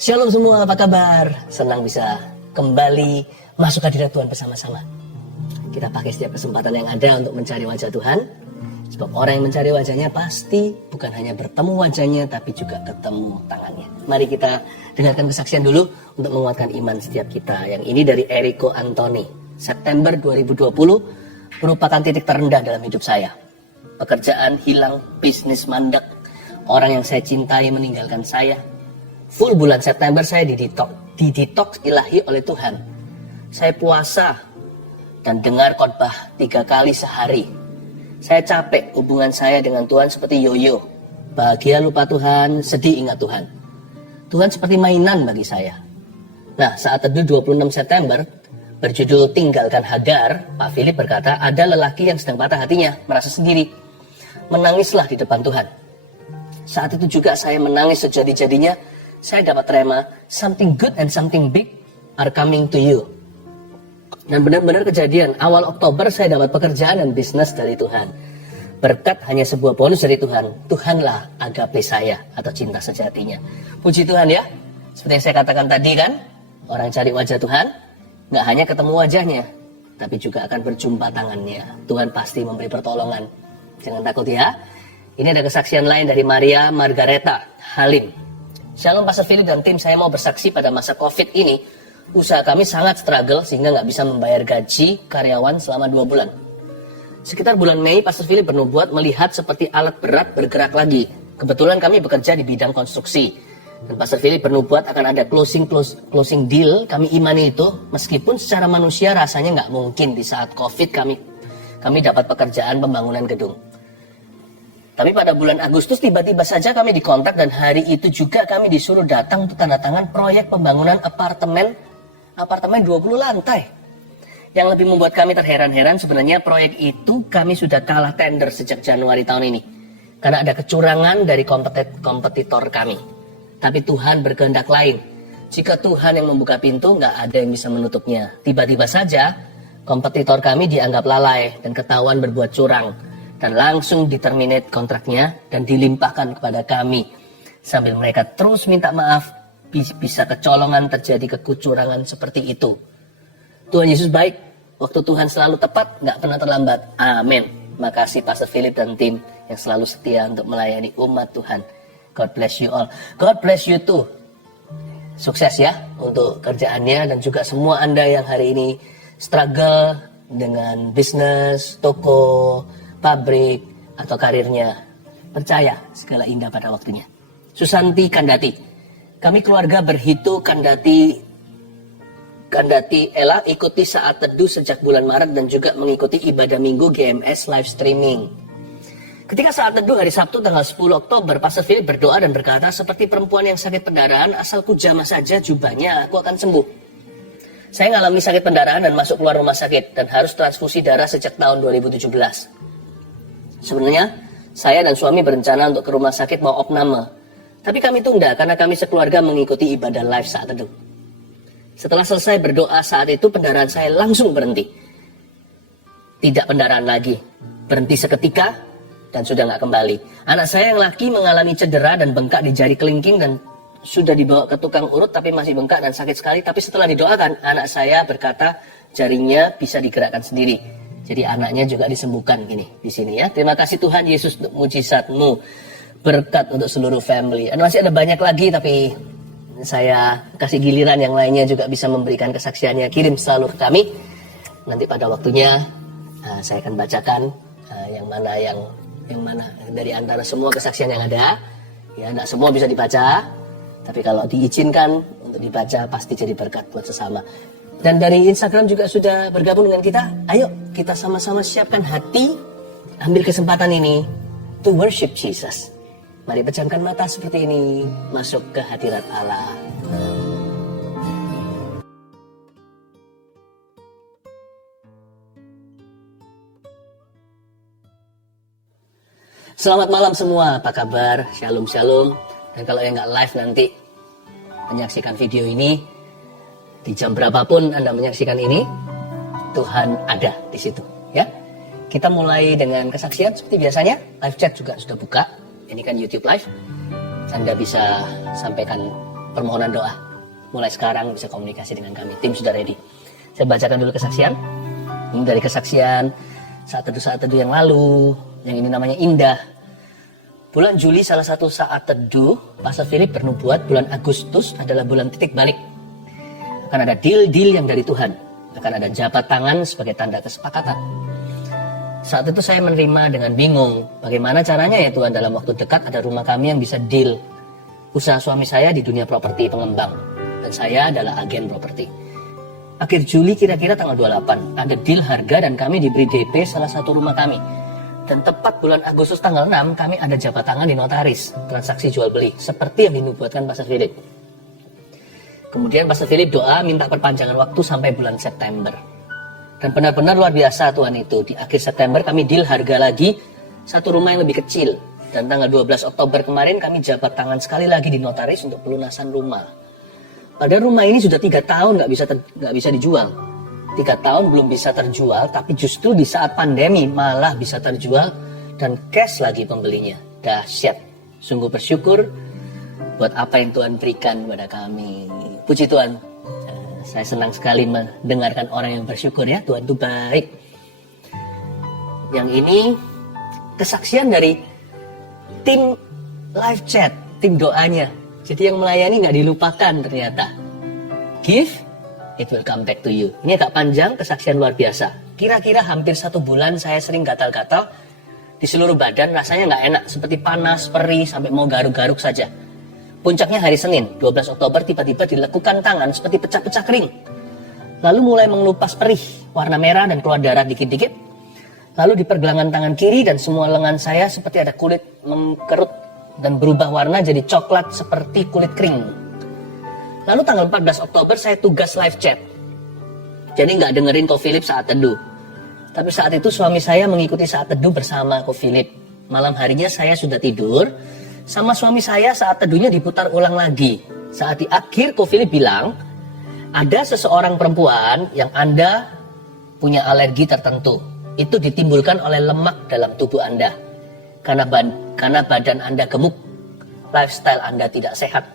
Shalom semua, apa kabar? Senang bisa kembali masuk hadirat Tuhan bersama-sama. Kita pakai setiap kesempatan yang ada untuk mencari wajah Tuhan. Sebab orang yang mencari wajahnya pasti bukan hanya bertemu wajahnya, tapi juga ketemu tangannya. Mari kita dengarkan kesaksian dulu untuk menguatkan iman setiap kita. Yang ini dari Eriko Antoni. September 2020 merupakan titik terendah dalam hidup saya. Pekerjaan hilang, bisnis mandek, orang yang saya cintai meninggalkan saya. Full bulan September saya didetox ilahi oleh Tuhan. Saya puasa dan dengar khotbah 3 kali sehari. Saya capek, hubungan saya dengan Tuhan seperti yoyo. Bahagia lupa Tuhan, sedih ingat Tuhan. Tuhan seperti mainan bagi saya. Nah, saat teduh 26 September, berjudul Tinggalkan Hagar, Pak Philip berkata, ada lelaki yang sedang patah hatinya, merasa sendiri. Menangislah di depan Tuhan. Saat itu juga saya menangis sejadi-jadinya. Saya dapat rema, something good and something big are coming to you. Dan benar-benar kejadian, awal Oktober saya dapat pekerjaan dan bisnis dari Tuhan. Berkat hanya sebuah bonus dari Tuhan. Tuhanlah agape saya atau cinta sejatinya. Puji Tuhan ya. Seperti yang saya katakan tadi kan, orang cari wajah Tuhan, gak hanya ketemu wajahnya, tapi juga akan berjumpa tangannya. Tuhan pasti memberi pertolongan. Jangan takut ya. Ini ada kesaksian lain dari Maria Margareta Halim. Shalom Pastor Philip dan tim, saya mau bersaksi pada masa COVID ini. Usaha kami sangat struggle sehingga nggak bisa membayar gaji karyawan selama 2 bulan. Sekitar bulan Mei, Pastor Philip bernubuat melihat seperti alat berat bergerak lagi. Kebetulan kami bekerja di bidang konstruksi. Dan Pastor Philip bernubuat akan ada closing deal, kami imani itu. Meskipun secara manusia rasanya nggak mungkin di saat COVID kami dapat pekerjaan pembangunan gedung. Tapi pada bulan Agustus tiba-tiba saja kami dikontak dan hari itu juga kami disuruh datang untuk tanda tangan proyek pembangunan apartemen 20 lantai. Yang lebih membuat kami terheran-heran sebenarnya proyek itu kami sudah kalah tender sejak Januari tahun ini. Karena ada kecurangan dari kompetitor kami. Tapi Tuhan berkehendak lain. Jika Tuhan yang membuka pintu, nggak ada yang bisa menutupnya. Tiba-tiba saja kompetitor kami dianggap lalai dan ketahuan berbuat curang. Dan langsung diterminate kontraknya dan dilimpahkan kepada kami. Sambil mereka terus minta maaf, bisa kecolongan terjadi kecurangan seperti itu. Tuhan Yesus baik, waktu Tuhan selalu tepat, gak pernah terlambat. Amin. Makasih Pastor Philip dan tim yang selalu setia untuk melayani umat Tuhan. God bless you all. God bless you too. Sukses ya untuk kerjaannya dan juga semua Anda yang hari ini struggle dengan bisnis, toko, pabrik, atau karirnya. Percaya, segala indah pada waktunya. Susanti Kandati. Kami keluarga berhitu Kandati Ella ikuti saat teduh sejak bulan Maret dan juga mengikuti ibadah minggu GMS live streaming. Ketika saat teduh hari Sabtu tanggal 10 Oktober, Pastor Philip berdoa dan berkata, seperti perempuan yang sakit pendarahan, asal ku jamah saja jubahnya, aku akan sembuh. Saya mengalami sakit pendarahan dan masuk keluar rumah sakit dan harus transfusi darah sejak tahun 2017. Sebenarnya, saya dan suami berencana untuk ke rumah sakit mau opname. Tapi kami tunda karena kami sekeluarga mengikuti ibadah live saat teduh. Setelah selesai berdoa saat itu, pendarahan saya langsung berhenti. Tidak pendarahan lagi. Berhenti seketika dan sudah nggak kembali. Anak saya yang laki mengalami cedera dan bengkak di jari kelingking dan sudah dibawa ke tukang urut tapi masih bengkak dan sakit sekali. Tapi setelah didoakan, anak saya berkata jarinya bisa digerakkan sendiri. Jadi anaknya juga disembuhkan gini di sini ya. Terima kasih Tuhan Yesus untuk mujizat-Mu. Berkat untuk seluruh family. Dan masih ada banyak lagi tapi saya kasih giliran yang lainnya juga bisa memberikan kesaksiannya. Kirim selalu ke kami. Nanti pada waktunya saya akan bacakan yang mana dari antara semua kesaksian yang ada. Ya, tidak semua bisa dibaca. Tapi kalau diizinkan untuk dibaca pasti jadi berkat buat sesama. Dan dari Instagram juga sudah bergabung dengan kita. Ayo kita sama-sama siapkan hati. Ambil kesempatan ini to worship Jesus. Mari pejamkan mata seperti ini. Masuk ke hadirat Allah. Selamat malam semua. Apa kabar? Shalom shalom. Dan kalau yang nggak live nanti menyaksikan video ini. Di jam berapapun Anda menyaksikan ini, Tuhan ada di situ, ya. Kita mulai dengan kesaksian seperti biasanya. Live chat juga sudah buka. Ini kan YouTube Live. Anda bisa sampaikan permohonan doa. Mulai sekarang bisa komunikasi dengan kami. Tim sudah ready. Saya bacakan dulu kesaksian. Ini dari kesaksian saat teduh yang lalu. Yang ini namanya Indah. Bulan Juli salah satu saat teduh, Pastor Philip bernubuat bulan Agustus adalah bulan titik balik. Akan ada deal-deal yang dari Tuhan. Akan ada jabat tangan sebagai tanda kesepakatan. Saat itu saya menerima dengan bingung. Bagaimana caranya ya Tuhan, dalam waktu dekat ada rumah kami yang bisa deal. Usaha suami saya di dunia properti pengembang. Dan saya adalah agen properti. Akhir Juli kira-kira tanggal 28. Ada deal harga dan kami diberi DP salah satu rumah kami. Dan tepat bulan Agustus tanggal 6 kami ada jabat tangan di notaris. Transaksi jual beli. Seperti yang dinubuatkan Pastor Philip. Kemudian Pastor Philip doa minta perpanjangan waktu sampai bulan September. Dan benar-benar luar biasa Tuhan itu. Di akhir September kami deal harga lagi satu rumah yang lebih kecil. Dan tanggal 12 Oktober kemarin kami jabat tangan sekali lagi di notaris untuk pelunasan rumah. Padahal rumah ini sudah 3 tahun nggak bisa dijual. 3 tahun belum bisa terjual, tapi justru di saat pandemi malah bisa terjual dan cash lagi pembelinya. Dahsyat. Sungguh bersyukur buat apa yang Tuhan berikan kepada kami. Puji Tuhan. Saya senang sekali mendengarkan orang yang bersyukur ya. Tuhan itu baik. Yang ini kesaksian dari tim live chat, tim doanya. Jadi yang melayani nggak dilupakan ternyata. Give, it will come back to you. Ini agak panjang, kesaksian luar biasa. Kira-kira hampir 1 bulan saya sering gatal-gatal di seluruh badan, rasanya nggak enak, seperti panas, perih, sampai mau garuk-garuk saja. Puncaknya hari Senin, 12 Oktober tiba-tiba dilekukan tangan seperti pecah-pecah kering. Lalu mulai mengelupas perih, warna merah dan keluar darah dikit-dikit. Lalu di pergelangan tangan kiri dan semua lengan saya seperti ada kulit mengkerut dan berubah warna jadi coklat seperti kulit kering. Lalu tanggal 14 Oktober saya tugas live chat. Jadi nggak dengerin Ko Philip saat teduh. Tapi saat itu suami saya mengikuti saat teduh bersama Ko Philip. Malam harinya saya sudah tidur. Sama suami saya saat teduhnya diputar ulang lagi. Saat di akhir Ko Philip bilang, ada seseorang perempuan yang Anda punya alergi tertentu. Itu ditimbulkan oleh lemak dalam tubuh Anda. Karena badan Anda gemuk, lifestyle Anda tidak sehat.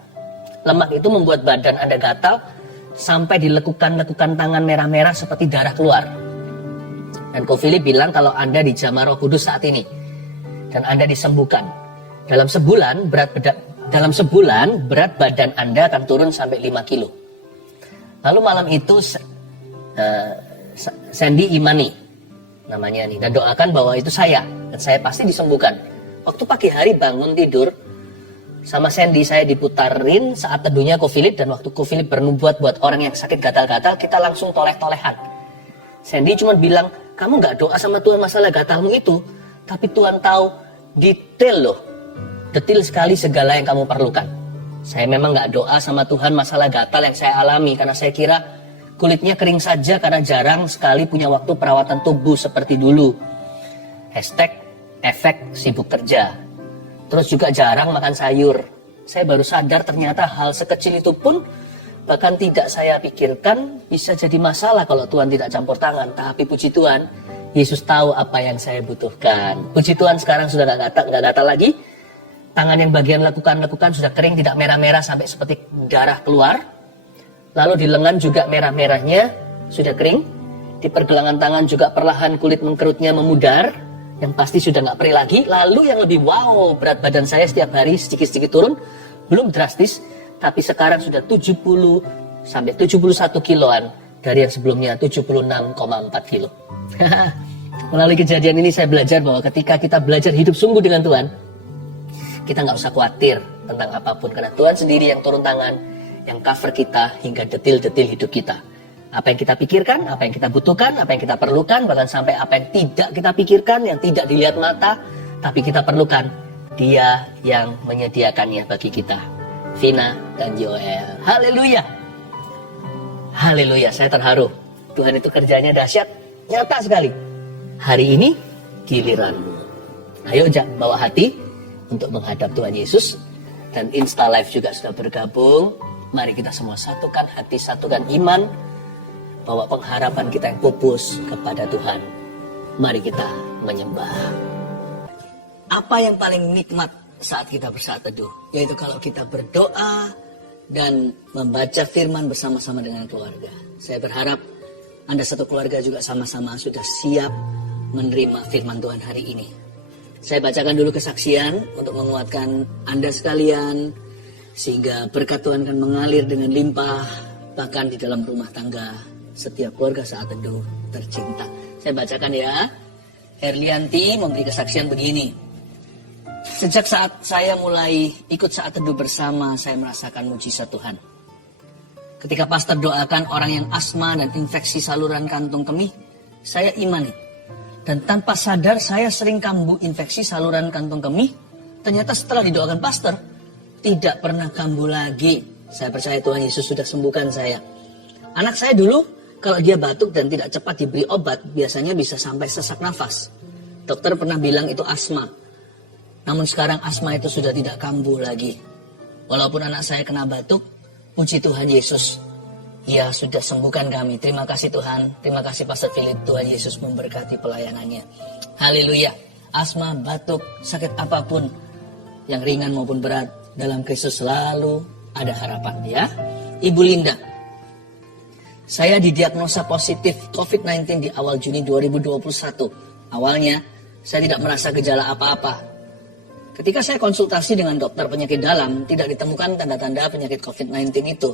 Lemak itu membuat badan Anda gatal sampai dilekukan-lekukan tangan merah-merah seperti darah keluar. Dan Ko Philip bilang kalau Anda dijamah Roh Kudus saat ini dan Anda disembuhkan. Dalam sebulan berat badan Anda akan turun sampai 5 kilo. Lalu malam itu Sandy Imani namanya nih, dan doakan bahwa itu saya dan saya pasti disembuhkan. Waktu pagi hari bangun tidur sama Sandy, saya diputarin saat teduhnya Ko Philip, dan waktu Ko Philip bernubuat buat orang yang sakit gatal-gatal, kita langsung toleh-tolehan. Sandy cuma bilang, kamu gak doa sama Tuhan masalah gatalmu itu, tapi Tuhan tahu detail loh, detail sekali segala yang kamu perlukan. Saya memang gak doa sama Tuhan masalah gatal yang saya alami, karena saya kira kulitnya kering saja karena jarang sekali punya waktu perawatan tubuh seperti dulu. #efek sibuk kerja. Terus juga jarang makan sayur. Saya baru sadar ternyata hal sekecil itu pun bahkan tidak saya pikirkan bisa jadi masalah kalau Tuhan tidak campur tangan. Tapi puji Tuhan, Yesus tahu apa yang saya butuhkan. Puji Tuhan sekarang sudah gak gatal lagi. Tangan yang bagian lekukan sudah kering, tidak merah-merah sampai seperti darah keluar. Lalu di lengan juga merah-merahnya sudah kering. Di pergelangan tangan juga perlahan kulit mengkerutnya memudar. Yang pasti sudah nggak perih lagi. Lalu yang lebih wow, berat badan saya setiap hari sedikit-sedikit turun. Belum drastis, tapi sekarang sudah 70 sampai 71 kiloan dari yang sebelumnya 76,4 kilo. Melalui kejadian ini saya belajar bahwa ketika kita belajar hidup sungguh dengan Tuhan, kita nggak usah khawatir tentang apapun, karena Tuhan sendiri yang turun tangan, yang cover kita hingga detil-detil hidup kita. Apa yang kita pikirkan, apa yang kita butuhkan, apa yang kita perlukan, bahkan sampai apa yang tidak kita pikirkan, yang tidak dilihat mata, tapi kita perlukan, Dia yang menyediakannya bagi kita. Vina dan Joel. Haleluya. Haleluya, saya terharu. Tuhan itu kerjanya dahsyat, nyata sekali. Hari ini giliranmu. Ayo bawa hati untuk menghadap Tuhan Yesus. Dan Insta Live juga sudah bergabung. Mari kita semua satukan hati, satukan iman, bahwa pengharapan kita yang pupus kepada Tuhan. Mari kita menyembah. Apa yang paling nikmat saat kita bersaat teduh? Yaitu kalau kita berdoa dan membaca firman bersama-sama dengan keluarga. Saya berharap Anda satu keluarga juga sama-sama sudah siap menerima firman Tuhan hari ini. Saya bacakan dulu kesaksian untuk menguatkan Anda sekalian, sehingga berkat Tuhan akan mengalir dengan limpah, bahkan di dalam rumah tangga setiap keluarga Saat Teduh tercinta. Saya bacakan ya. Herlianti memberi kesaksian begini. Sejak saat saya mulai ikut Saat Teduh bersama, saya merasakan mujizat Tuhan. Ketika pastor doakan orang yang asma dan infeksi saluran kantung kemih, saya imani. Dan tanpa sadar saya sering kambuh infeksi saluran kantung kemih. Ternyata setelah didoakan pastor, tidak pernah kambuh lagi. Saya percaya Tuhan Yesus sudah sembuhkan saya. Anak saya dulu, kalau dia batuk dan tidak cepat diberi obat, biasanya bisa sampai sesak nafas. Dokter pernah bilang itu asma. Namun sekarang asma itu sudah tidak kambuh lagi. Walaupun anak saya kena batuk, puji Tuhan Yesus, Ia sudah sembuhkan kami. Terima kasih Tuhan. Terima kasih Pastor Philip. Tuhan Yesus memberkati pelayanannya. Haleluya. Asma, batuk, sakit apapun, yang ringan maupun berat, dalam Kristus selalu ada harapan ya. Ibu Linda, saya didiagnosa positif COVID-19 di awal Juni 2021. Awalnya, saya tidak merasa gejala apa-apa. Ketika saya konsultasi dengan dokter penyakit dalam, tidak ditemukan tanda-tanda penyakit COVID-19 itu.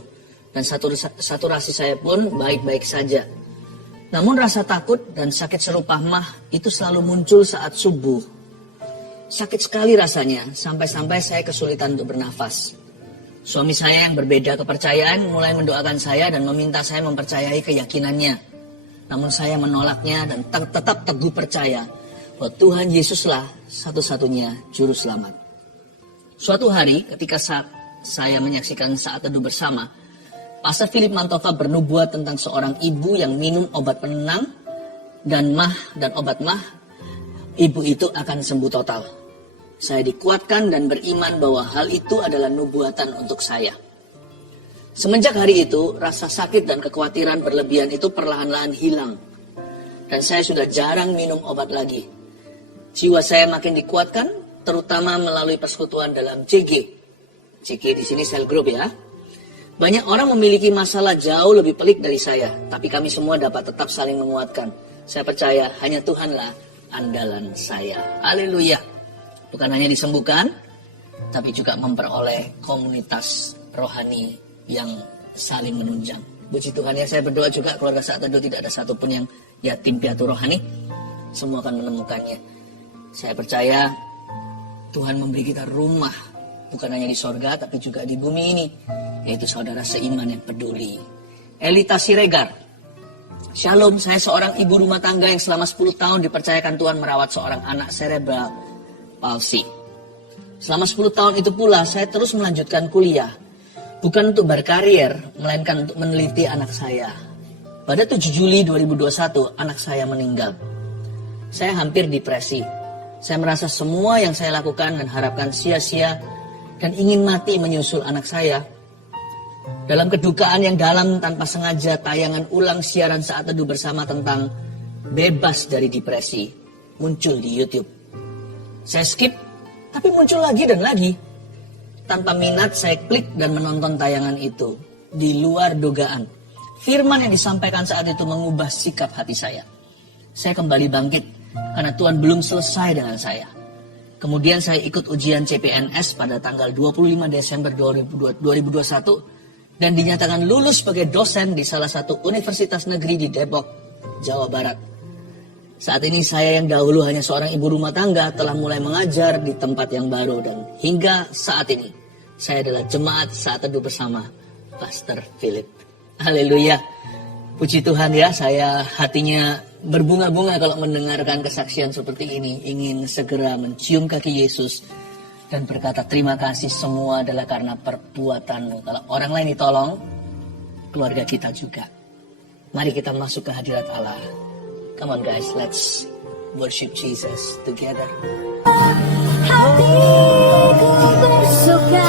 Dan saturasi saya pun baik-baik saja. Namun rasa takut dan sakit serupa mah itu selalu muncul saat subuh. Sakit sekali rasanya, sampai-sampai saya kesulitan untuk bernafas. Suami saya yang berbeda kepercayaan mulai mendoakan saya dan meminta saya mempercayai keyakinannya. Namun saya menolaknya dan tetap teguh percaya bahwa Tuhan Yesuslah satu-satunya juru selamat. Suatu hari ketika saya menyaksikan Saat Teduh bersama, Pastor Philip Mantova bernubuat tentang seorang ibu yang minum obat penenang dan obat mah, ibu itu akan sembuh total. Saya dikuatkan dan beriman bahwa hal itu adalah nubuatan untuk saya. Semenjak hari itu, rasa sakit dan kekhawatiran berlebihan itu perlahan-lahan hilang. Dan saya sudah jarang minum obat lagi. Jiwa saya makin dikuatkan, terutama melalui persekutuan dalam CG. CG di sini cell group ya. Banyak orang memiliki masalah jauh lebih pelik dari saya, tapi kami semua dapat tetap saling menguatkan. Saya percaya hanya Tuhanlah andalan saya. Haleluya. Bukan hanya disembuhkan, tapi juga memperoleh komunitas rohani yang saling menunjang. Puji Tuhan ya, saya berdoa juga keluarga Saat Teduh tidak ada satupun yang yatim piatu rohani. Semua akan menemukannya. Saya percaya Tuhan memberi kita rumah, bukan hanya di sorga, tapi juga di bumi ini. Yaitu saudara seiman yang peduli. Elita Siregar. Shalom, saya seorang ibu rumah tangga yang selama 10 tahun dipercayakan Tuhan merawat seorang anak cerebral palsi. Selama 10 tahun itu pula saya terus melanjutkan kuliah. Bukan untuk berkarier, melainkan untuk meneliti anak saya. Pada 7 Juli 2021, anak saya meninggal. Saya hampir depresi. Saya merasa semua yang saya lakukan dan harapkan sia-sia dan ingin mati menyusul anak saya. Dalam kedukaan yang dalam tanpa sengaja, tayangan ulang siaran Saat Teduh bersama tentang bebas dari depresi muncul di YouTube. Saya skip, tapi muncul lagi dan lagi. Tanpa minat saya klik dan menonton tayangan itu. Di luar dugaan, firman yang disampaikan saat itu mengubah sikap hati saya. Saya kembali bangkit karena Tuhan belum selesai dengan saya. Kemudian saya ikut ujian CPNS pada tanggal 25 Desember 2021 dan dinyatakan lulus sebagai dosen di salah satu universitas negeri di Depok, Jawa Barat. Saat ini saya yang dahulu hanya seorang ibu rumah tangga telah mulai mengajar di tempat yang baru dan hingga saat ini saya adalah jemaat Saat Teduh bersama Pastor Philip. Haleluya. Puji Tuhan ya, saya hatinya berbunga-bunga kalau mendengarkan kesaksian seperti ini. Ingin segera mencium kaki Yesus dan berkata terima kasih, semua adalah karena perbuatanmu. Kalau orang lain ditolong, keluarga kita juga. Mari kita masuk ke hadirat Allah. Come on guys, let's worship Jesus together. Hatiku bersuka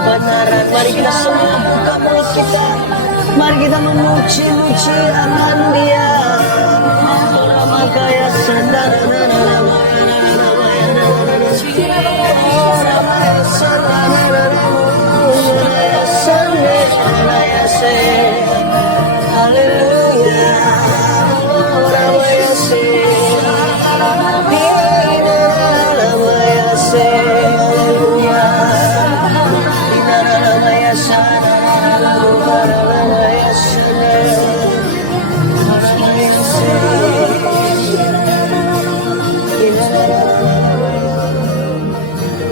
kebenaran. Mari kita semua buka mulut kita. Mari kita memuji-muji akan Dia. Makaya sadar.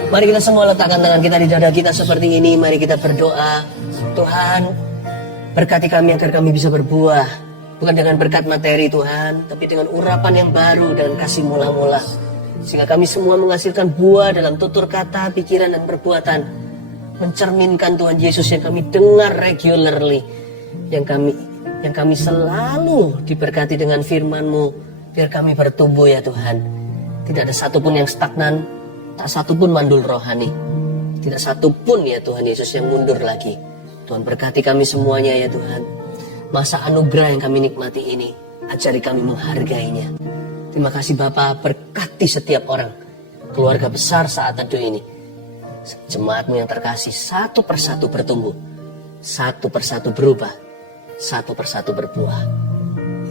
Mari kita semua letakkan tangan kita di dada kita seperti ini. Mari kita berdoa. Tuhan, berkati kami agar kami bisa berbuah. Bukan dengan berkat materi Tuhan, tapi dengan urapan yang baru, dengan kasih mula-mula. Sehingga kami semua menghasilkan buah dalam tutur kata, pikiran, dan perbuatan. Mencerminkan Tuhan Yesus yang kami dengar regularly. Yang kami selalu diberkati dengan firman-Mu. Biar kami bertumbuh ya Tuhan. Tidak ada satupun yang stagnan. Tak satupun mandul rohani. Tidak satupun ya Tuhan Yesus yang mundur lagi. Tuhan berkati kami semuanya ya Tuhan. Masa anugerah yang kami nikmati ini, ajari kami menghargainya. Terima kasih Bapa, berkati setiap orang. Keluarga besar saat teduh ini. Jemaat-Mu yang terkasih, satu persatu bertumbuh. Satu persatu berubah. Satu persatu berbuah.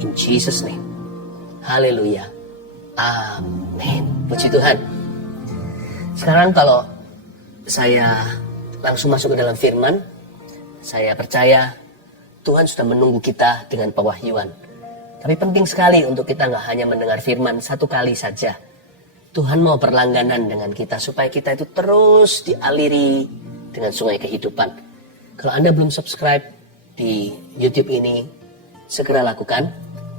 In Jesus' name. Haleluya. Amin. Puji Tuhan. Sekarang kalau saya langsung masuk ke dalam firman, saya percaya Tuhan sudah menunggu kita dengan pewahyuan. Tapi penting sekali untuk kita nggak hanya mendengar firman satu kali saja. Tuhan mau berlangganan dengan kita supaya kita itu terus dialiri dengan sungai kehidupan. Kalau Anda belum subscribe di YouTube ini, segera lakukan.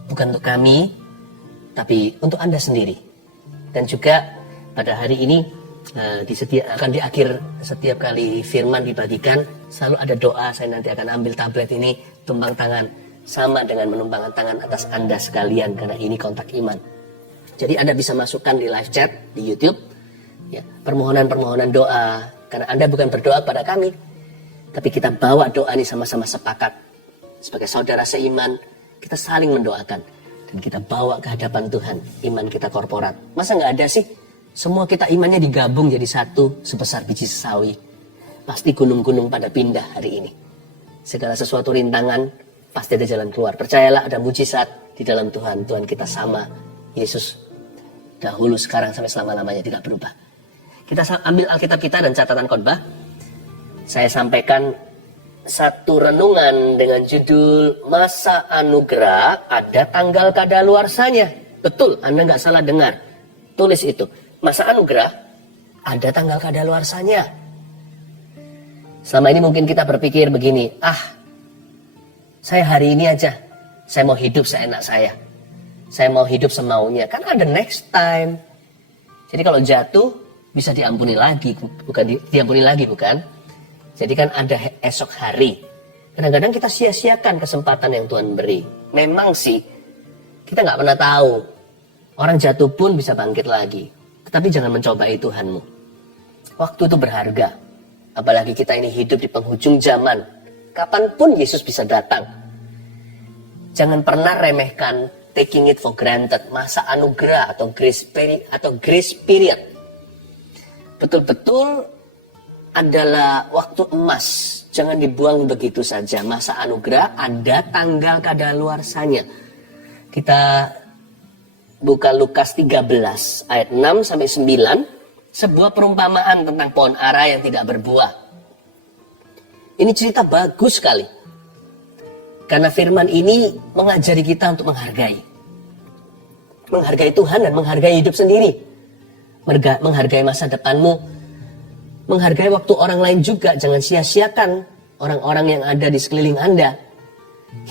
Bukan untuk kami, tapi untuk Anda sendiri. Dan juga pada hari ini, di akhir setiap kali firman dibagikan selalu ada doa. Saya nanti akan ambil tablet ini, tumbang tangan sama dengan menumbangkan tangan atas Anda sekalian, karena ini kontak iman. Jadi Anda bisa masukkan di live chat di YouTube ya, permohonan doa, karena Anda bukan berdoa pada kami, tapi kita bawa doa ini sama-sama sepakat sebagai saudara seiman. Kita saling mendoakan dan kita bawa ke hadapan Tuhan iman kita korporat. Masa nggak ada sih? Semua kita imannya digabung jadi satu sebesar biji sawi. Pasti gunung-gunung pada pindah hari ini. Segala sesuatu rintangan, pasti ada jalan keluar. Percayalah ada mujizat di dalam Tuhan. Tuhan kita sama Yesus. Dahulu, sekarang, sampai selama-lamanya tidak berubah. Kita ambil Alkitab kita dan catatan khotbah. Saya sampaikan satu renungan dengan judul Masa Anugerah Ada Tanggal Kadaluarsanya. Betul, Anda nggak salah dengar. Tulis itu. Masa anugerah ada tanggal kadaluarsanya. Selama ini mungkin kita berpikir begini, saya hari ini aja, saya mau hidup seenak saya mau hidup semaunya. Kan ada next time. Jadi kalau jatuh bisa diampuni lagi, bukan? Jadi kan ada esok hari. Kadang-kadang kita sia-siakan kesempatan yang Tuhan beri. Memang sih kita nggak pernah tahu, orang jatuh pun bisa bangkit lagi. Tetapi jangan mencobai Tuhanmu. Waktu itu berharga. Apalagi kita ini hidup di penghujung zaman. Kapanpun Yesus bisa datang. Jangan pernah remehkan taking it for granted. Masa anugerah atau grace period. Betul-betul adalah waktu emas. Jangan dibuang begitu saja. Masa anugerah ada tanggal kadaluarsanya. Kita buka Lukas 13 ayat 6 sampai 9, sebuah perumpamaan tentang pohon ara yang tidak berbuah. Ini cerita bagus sekali. Karena firman ini mengajari kita untuk menghargai. Menghargai Tuhan dan menghargai hidup sendiri. Menghargai masa depanmu. Menghargai waktu orang lain juga. Jangan sia-siakan orang-orang yang ada di sekeliling Anda.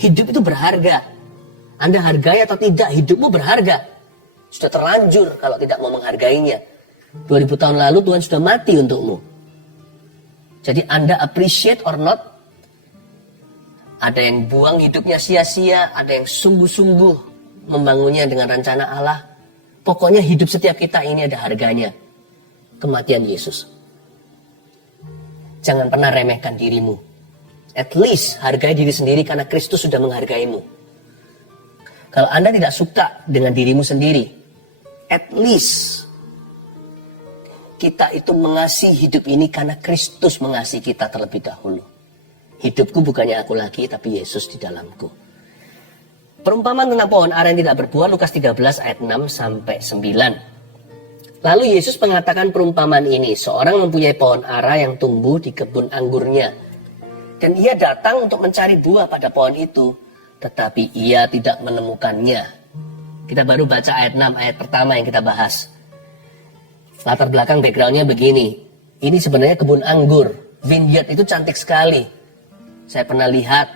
Hidup itu berharga. Anda hargai atau tidak, hidupmu berharga. Sudah terlanjur kalau tidak mau menghargainya. 2000 tahun lalu Tuhan sudah mati untukmu. Jadi Anda appreciate or not. Ada yang buang hidupnya sia-sia, ada yang sungguh-sungguh membangunnya dengan rencana Allah. Pokoknya hidup setiap kita ini ada harganya. Kematian Yesus. jangan pernah remehkan dirimu. At least hargai diri sendiri karena Kristus sudah menghargaimu. Kalau Anda tidak suka dengan dirimu sendiri, at least kita itu mengasihi hidup ini karena Kristus mengasihi kita terlebih dahulu. Hidupku bukannya aku lagi, tapi Yesus di dalamku. Perumpamaan tentang pohon ara yang tidak berbuah, Lukas 13 ayat 6 sampai 9. Lalu Yesus mengatakan perumpamaan ini, seorang mempunyai pohon ara yang tumbuh di kebun anggurnya. Dan ia datang untuk mencari buah pada pohon itu, tetapi ia tidak menemukannya. Kita baru baca ayat 6, ayat pertama yang kita bahas. Latar belakang backgroundnya begini. Ini sebenarnya kebun anggur. Vineyard itu cantik sekali. Saya pernah lihat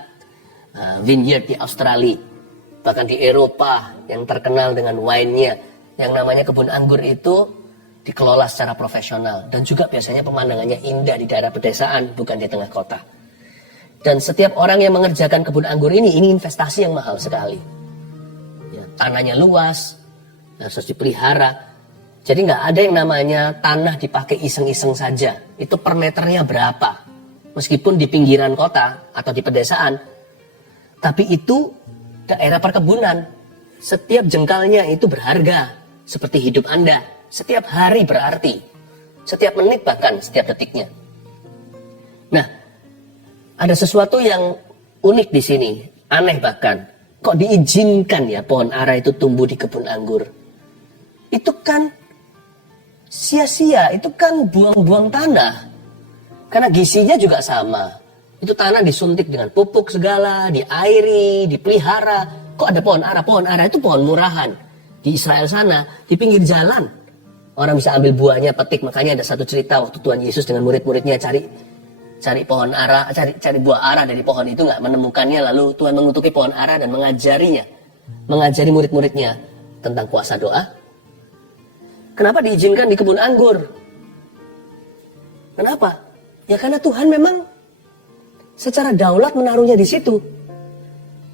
vineyard di Australia. Bahkan di Eropa yang terkenal dengan wine-nya. Yang namanya kebun anggur itu dikelola secara profesional. Dan juga biasanya pemandangannya indah di daerah pedesaan, bukan di tengah kota. Dan setiap orang yang mengerjakan kebun anggur ini investasi yang mahal sekali. Ya, tanahnya luas, harus dipelihara. Jadi nggak ada yang namanya tanah dipakai iseng-iseng saja. Itu per meternya berapa. Meskipun di pinggiran kota atau di pedesaan. Tapi itu daerah perkebunan. Setiap jengkalnya itu berharga. Seperti hidup Anda. Setiap hari berarti. Setiap menit bahkan setiap detiknya. Nah, ada sesuatu yang unik di sini. Aneh bahkan. Kok diizinkan ya pohon ara itu tumbuh di kebun anggur? Itu kan sia-sia, itu kan buang-buang tanah. Karena gizinya juga sama. Itu tanah disuntik dengan pupuk segala, diairi, dipelihara. Kok ada pohon ara? Pohon ara itu pohon murahan. Di Israel sana, di pinggir jalan. Orang bisa ambil buahnya, petik. Makanya ada satu cerita waktu Tuhan Yesus dengan murid-muridnya cari pohon ara, cari buah ara dari pohon itu, nggak menemukannya. Lalu Tuhan mengutuki pohon ara dan mengajari murid-muridnya tentang kuasa doa. Kenapa diizinkan di kebun anggur? Kenapa? Ya karena Tuhan memang secara daulat menaruhnya di situ.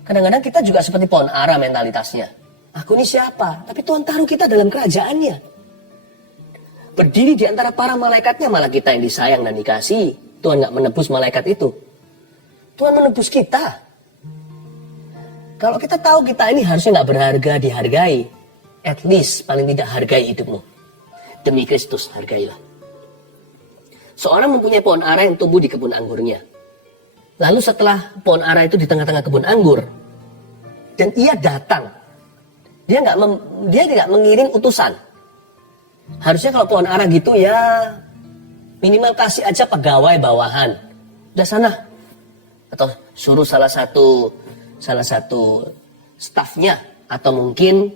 Kadang-kadang kita juga seperti pohon ara mentalitasnya. Aku ini siapa? Tapi Tuhan taruh kita dalam kerajaannya. Berdiri di antara para malaikatnya, malah kita yang disayang dan dikasihi. Tuhan gak menebus malaikat itu. Tuhan menebus kita. Kalau kita tahu kita ini harusnya gak berharga, dihargai. At least paling tidak hargai hidupmu. Demi Kristus hargailah. Seorang mempunyai pohon ara yang tumbuh di kebun anggurnya. Lalu setelah pohon ara itu di tengah-tengah kebun anggur, dan ia datang, dia tidak mengirim utusan. Harusnya kalau pohon ara gitu ya minimal kasih aja pegawai bawahan. Udah sana. Atau suruh salah satu stafnya, atau mungkin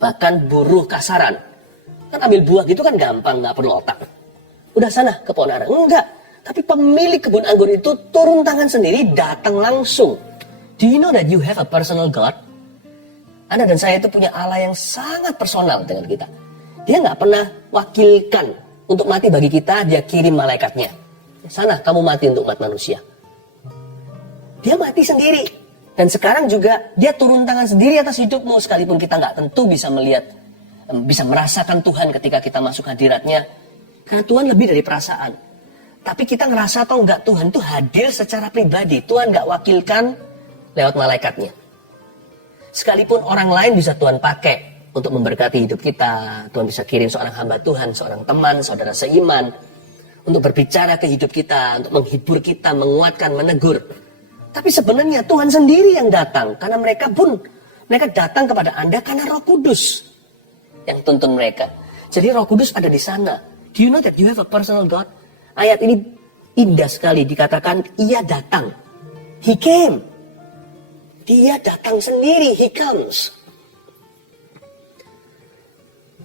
bahkan buruh kasaran. Kan ambil buah gitu kan gampang, gak perlu otak. Udah sana ke pohon ara. Enggak. Tapi pemilik kebun anggur itu turun tangan sendiri, datang langsung. Do you know that you have a personal God? Anda dan saya itu punya Allah yang sangat personal dengan kita. Dia gak pernah wakilkan untuk mati bagi kita, dia kirim malaikatnya. Sana kamu mati untuk umat manusia. Dia mati sendiri. Dan sekarang juga dia turun tangan sendiri atas hidupmu. Sekalipun kita gak tentu bisa merasakan Tuhan ketika kita masuk hadiratnya. Karena Tuhan lebih dari perasaan. Tapi kita ngerasa atau enggak, Tuhan itu hadir secara pribadi. Tuhan gak wakilkan lewat malaikatnya. Sekalipun orang lain bisa Tuhan pakai untuk memberkati hidup kita. Tuhan bisa kirim seorang hamba Tuhan, seorang teman, saudara seiman. Untuk berbicara ke hidup kita, untuk menghibur kita, menguatkan, menegur. Tapi sebenarnya Tuhan sendiri yang datang. Karena mereka datang kepada Anda karena Roh Kudus yang tuntun mereka. Jadi Roh Kudus ada di sana. Do you know that you have a personal God? Ayat ini indah sekali, dikatakan ia datang. He came. Dia datang sendiri, he comes.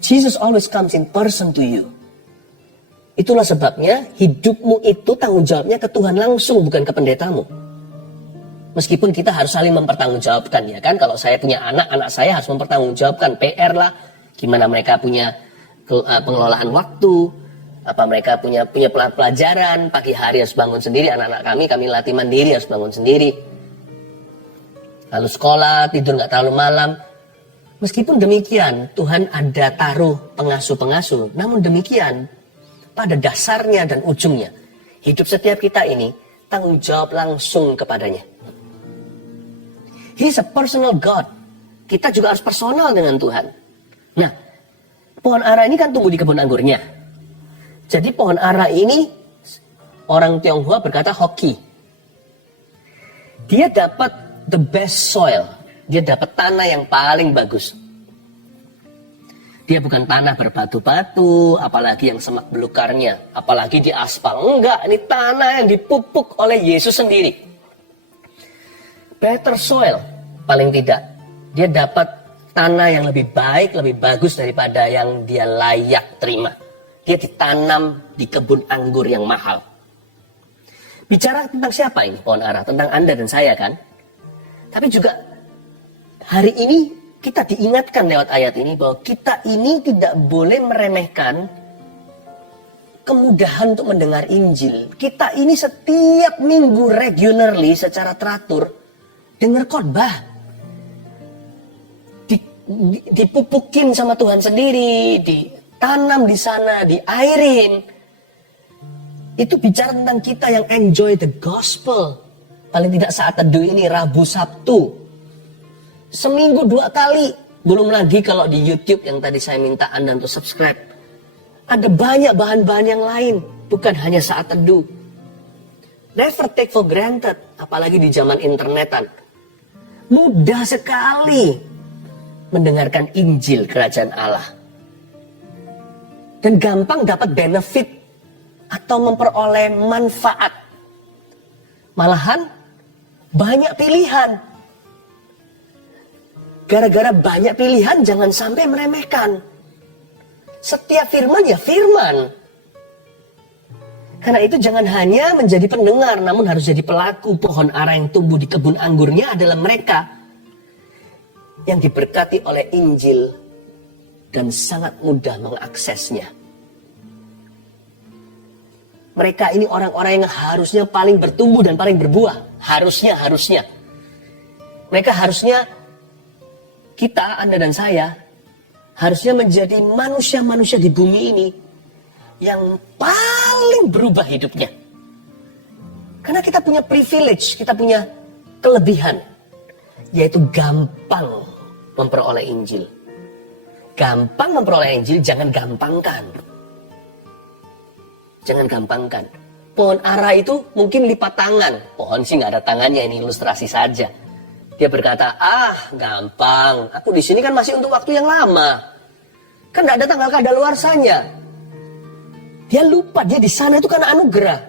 Jesus always comes in person to you. Itulah sebabnya hidupmu itu tanggung jawabnya ke Tuhan langsung, bukan ke pendetamu. Meskipun kita harus saling mempertanggungjawabkan, ya kan? Kalau saya punya anak saya harus mempertanggungjawabkan. PR lah, gimana mereka punya pengelolaan waktu, apa mereka punya pelajaran, pagi hari harus bangun sendiri, anak-anak kami latih mandiri, harus bangun sendiri. Lalu sekolah, tidur gak terlalu malam. Meskipun demikian, Tuhan ada taruh pengasuh-pengasuh. Namun demikian, pada dasarnya dan ujungnya, hidup setiap kita ini tanggung jawab langsung kepadanya. He's a personal God. Kita juga harus personal dengan Tuhan. Nah, pohon ara ini kan tumbuh di kebun anggurnya. Jadi pohon ara ini, orang Tionghoa berkata hoki. Dia dapat the best soil. Dia dapat tanah yang paling bagus. Dia bukan tanah berbatu-batu, apalagi yang semak belukarnya, apalagi di aspal. Enggak, ini tanah yang dipupuk oleh Yesus sendiri. Better soil, paling tidak. Dia dapat tanah yang lebih baik, lebih bagus daripada yang dia layak terima. Dia ditanam di kebun anggur yang mahal. Bicara tentang siapa ini pohon ara? Tentang Anda dan saya kan? Tapi juga hari ini kita diingatkan lewat ayat ini bahwa kita ini tidak boleh meremehkan kemudahan untuk mendengar Injil. Kita ini setiap minggu regularly secara teratur dengar khotbah. Dipupukin sama Tuhan sendiri, ditanam di sana, diairin. Itu bicara tentang kita yang enjoy the gospel. Paling tidak saat teduh ini Rabu, Sabtu. Seminggu 2 kali. Belum lagi kalau di YouTube yang tadi saya minta Anda untuk subscribe. Ada banyak bahan-bahan yang lain. Bukan hanya saat teduh. Never take for granted. Apalagi di zaman internetan. Mudah sekali mendengarkan Injil Kerajaan Allah. Dan gampang dapat benefit atau memperoleh manfaat. Malahan banyak pilihan. Gara-gara banyak pilihan jangan sampai meremehkan. Setiap firman ya firman. Karena itu jangan hanya menjadi pendengar, namun harus jadi pelaku. Pohon ara yang tumbuh di kebun anggurnya adalah mereka yang diberkati oleh Injil dan sangat mudah mengaksesnya. Mereka ini orang-orang yang harusnya paling bertumbuh dan paling berbuah. Harusnya. Mereka harusnya, kita, Anda dan saya, harusnya menjadi manusia-manusia di bumi ini yang paling berubah hidupnya. Karena kita punya privilege, kita punya kelebihan, yaitu gampang memperoleh Injil. Gampang memperoleh Injil, jangan gampangkan. Jangan gampangkan. Pohon ara itu mungkin lipat tangan. Pohon sih nggak ada tangannya, ini ilustrasi saja. Dia berkata, gampang. Aku di sini kan masih untuk waktu yang lama. Kan nggak ada tanggal kadaluarsanya. Dia lupa, dia di sana itu karena anugerah.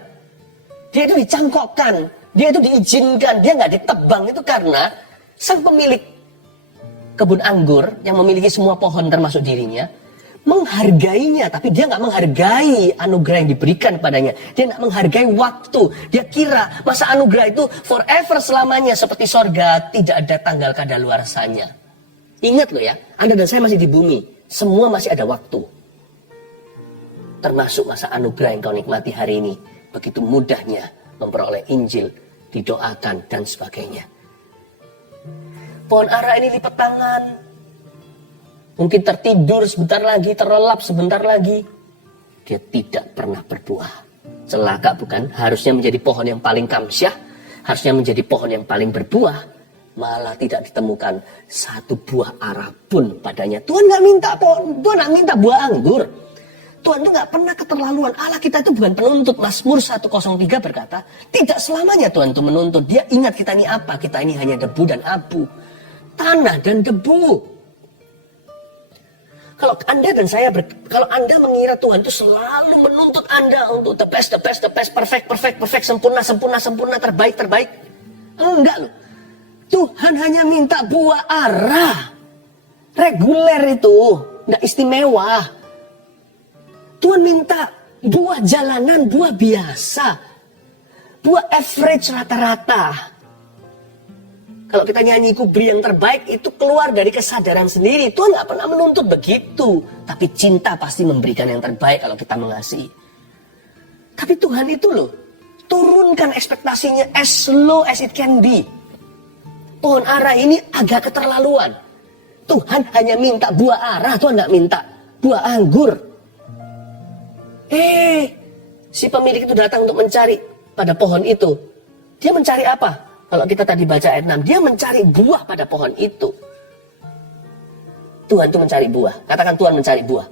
Dia itu dicangkokkan, dia itu diizinkan, dia nggak ditebang itu karena sang pemilik kebun anggur yang memiliki semua pohon termasuk dirinya menghargainya, tapi dia nggak menghargai anugerah yang diberikan padanya. Dia nggak menghargai waktu. Dia kira masa anugerah itu forever selamanya seperti sorga, tidak ada tanggal kadaluarsanya. Ingat loh ya, Anda dan saya masih di bumi, semua masih ada waktu. Termasuk masa anugerah yang kau nikmati hari ini. Begitu mudahnya memperoleh Injil, didoakan dan sebagainya. Pohon ara ini lipat tangan. Mungkin tertidur sebentar lagi, terlelap sebentar lagi. Dia tidak pernah berbuah. Celaka bukan? Harusnya menjadi pohon yang paling kamsyah. Harusnya menjadi pohon yang paling berbuah. Malah tidak ditemukan satu buah ara pun padanya. Tuhan nggak minta pohon, Tuhan nggak minta buah anggur. Tuhan itu nggak pernah keterlaluan. Allah kita itu bukan penuntut. Mazmur 103 berkata, tidak selamanya Tuhan itu menuntut. Dia ingat kita ini apa? Kita ini hanya debu dan abu. Tanah dan debu. Kalau Anda dan saya, kalau Anda mengira Tuhan itu selalu menuntut Anda untuk the best, perfect, sempurna, terbaik. Enggak loh. Tuhan hanya minta buah ara. Reguler itu, enggak istimewa. Tuhan minta buah jalanan, buah biasa. Buah average rata-rata. Kalau kita nyanyi kubri yang terbaik, itu keluar dari kesadaran sendiri. Tuhan gak pernah menuntut begitu. Tapi cinta pasti memberikan yang terbaik kalau kita mengasihi. Tapi Tuhan itu loh, turunkan ekspektasinya as low as it can be. Pohon ara ini agak keterlaluan. Tuhan hanya minta buah ara, Tuhan gak minta buah anggur. Si pemilik itu datang untuk mencari pada pohon itu. Dia mencari apa? Kalau kita tadi baca ayat 6, dia mencari buah pada pohon itu. Tuhan itu mencari buah. Katakan Tuhan mencari buah.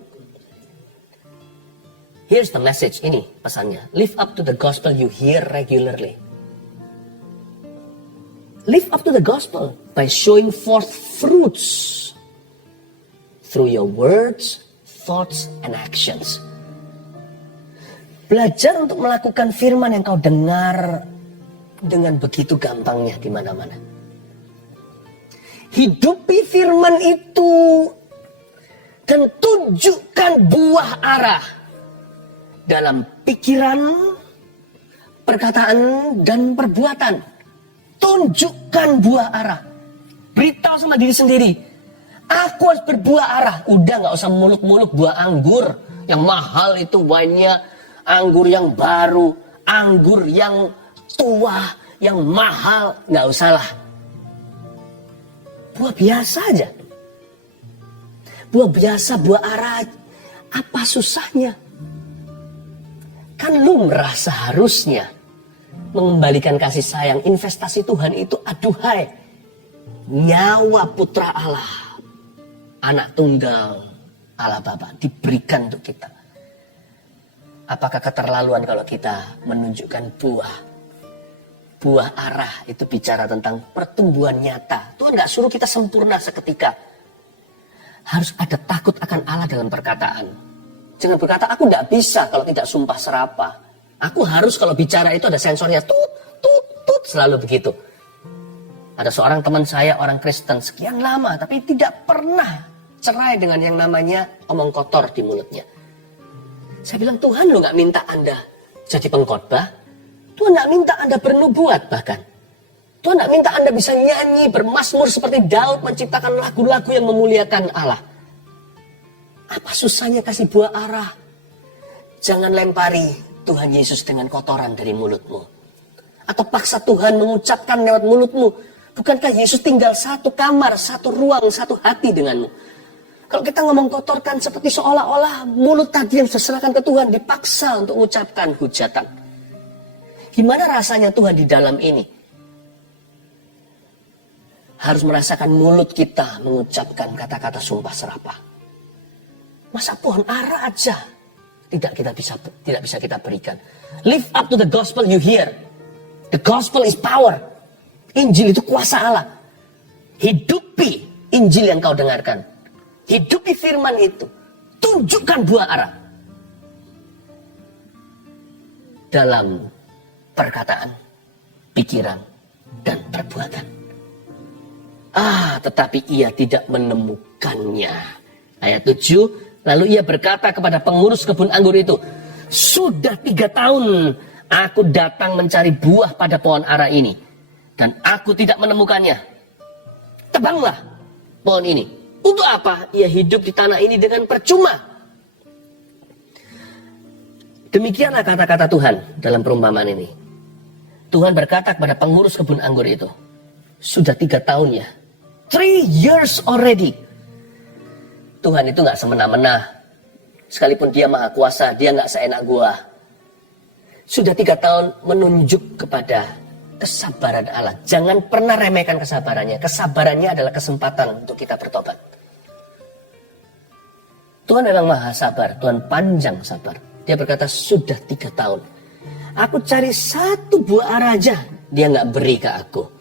Here's the message, ini pesannya. Live up to the gospel you hear regularly. Live up to the gospel by showing forth fruits through your words, thoughts, and actions. Belajar untuk melakukan firman yang kau dengar dengan begitu gampangnya di mana-mana. Hidupi firman itu dan tunjukkan buah arah dalam pikiran, perkataan, dan perbuatan. Tunjukkan buah arah. Beritahu sama diri sendiri, aku harus berbuah arah. Udah gak usah muluk-muluk buah anggur. Yang mahal itu wine-nya, anggur yang baru, anggur yang tua, yang mahal. Gak usah lah. Buah biasa aja. Buah biasa, buah arah. Apa susahnya? Kan lumrah seharusnya mengembalikan kasih sayang. Investasi Tuhan itu aduhai. Nyawa putra Allah, anak tunggal Allah Bapa diberikan untuk kita. Apakah keterlaluan kalau kita menunjukkan buah arah? Itu bicara tentang pertumbuhan nyata. Tuhan gak suruh kita sempurna seketika. Harus ada takut akan Allah dalam perkataan. Jangan berkata, aku gak bisa kalau tidak sumpah serapah. Aku harus kalau bicara itu ada sensornya. Tut, tut, tut. Selalu begitu. Ada seorang teman saya, orang Kristen, sekian lama. Tapi tidak pernah cerai dengan yang namanya omong kotor di mulutnya. Saya bilang, Tuhan lo gak minta Anda jadi pengkhotbah. Tuhan gak minta Anda bernubuat bahkan. Tuhan gak minta Anda bisa nyanyi, bermazmur seperti Daud, menciptakan lagu-lagu yang memuliakan Allah. Apa susahnya kasih buah arah? Jangan lempari Tuhan Yesus dengan kotoran dari mulutmu. Atau paksa Tuhan mengucapkan lewat mulutmu. Bukankah Yesus tinggal satu kamar, satu ruang, satu hati denganmu? Kalau kita ngomong kotorkan seperti seolah-olah mulut tadi yang diserahkan ke Tuhan dipaksa untuk mengucapkan hujatan. Gimana rasanya Tuhan di dalam ini? Harus merasakan mulut kita mengucapkan kata-kata sumpah serapah. Masa pohon ara aja tidak bisa kita berikan. Live up to the gospel you hear. The gospel is power. Injil itu kuasa Allah. Hidupi Injil yang kau dengarkan. Hidupi firman itu. Tunjukkan buah arah. Dalam perkataan, pikiran, dan perbuatan. Tetapi ia tidak menemukannya. Ayat 7. Lalu ia berkata kepada pengurus kebun anggur itu, sudah 3 tahun aku datang mencari buah pada pohon ara ini, dan aku tidak menemukannya. Tebanglah pohon ini. Untuk apa ia hidup di tanah ini dengan percuma? Demikianlah kata-kata Tuhan dalam perumpamaan ini. Tuhan berkata kepada pengurus kebun anggur itu, sudah 3 tahun ya. 3 years already. Tuhan itu gak semena-mena. Sekalipun dia maha kuasa, dia gak seenak gua. Sudah 3 tahun menunjuk kepada kesabaran Allah. Jangan pernah remehkan kesabarannya. Kesabarannya adalah kesempatan untuk kita bertobat. Tuhan memang maha sabar. Tuhan panjang sabar. Dia berkata, sudah 3 tahun. Aku cari 1 buah ara aja. Dia gak beri ke aku.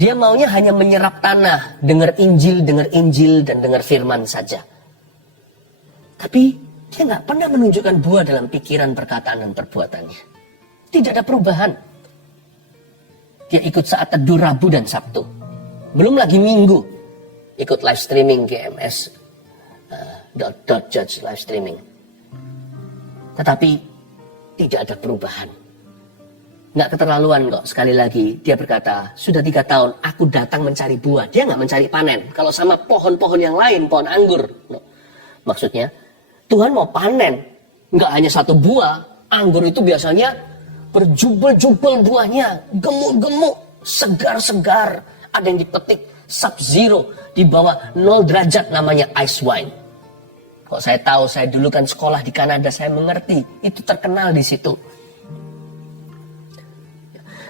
Dia maunya hanya menyerap tanah, dengar Injil, dan dengar firman saja. Tapi dia nggak pernah menunjukkan buah dalam pikiran, perkataan, dan perbuatannya. Tidak ada perubahan. Dia ikut saat teduh Rabu dan Sabtu. Belum lagi Minggu. Ikut live streaming GMS. Church live streaming. Tetapi tidak ada perubahan. Nggak keterlaluan kok. Sekali lagi dia berkata, sudah 3 tahun aku datang mencari buah. Dia nggak mencari panen. Kalau sama pohon-pohon yang lain, pohon anggur. No. Maksudnya Tuhan mau panen. Nggak hanya 1 buah. Anggur itu biasanya berjubel-jubel buahnya. Gemuk-gemuk. Segar-segar. Ada yang dipetik sub-zero. Di bawah 0 derajat namanya ice wine. Kok saya tahu, saya dulu kan sekolah di Kanada, saya mengerti. Itu terkenal di situ.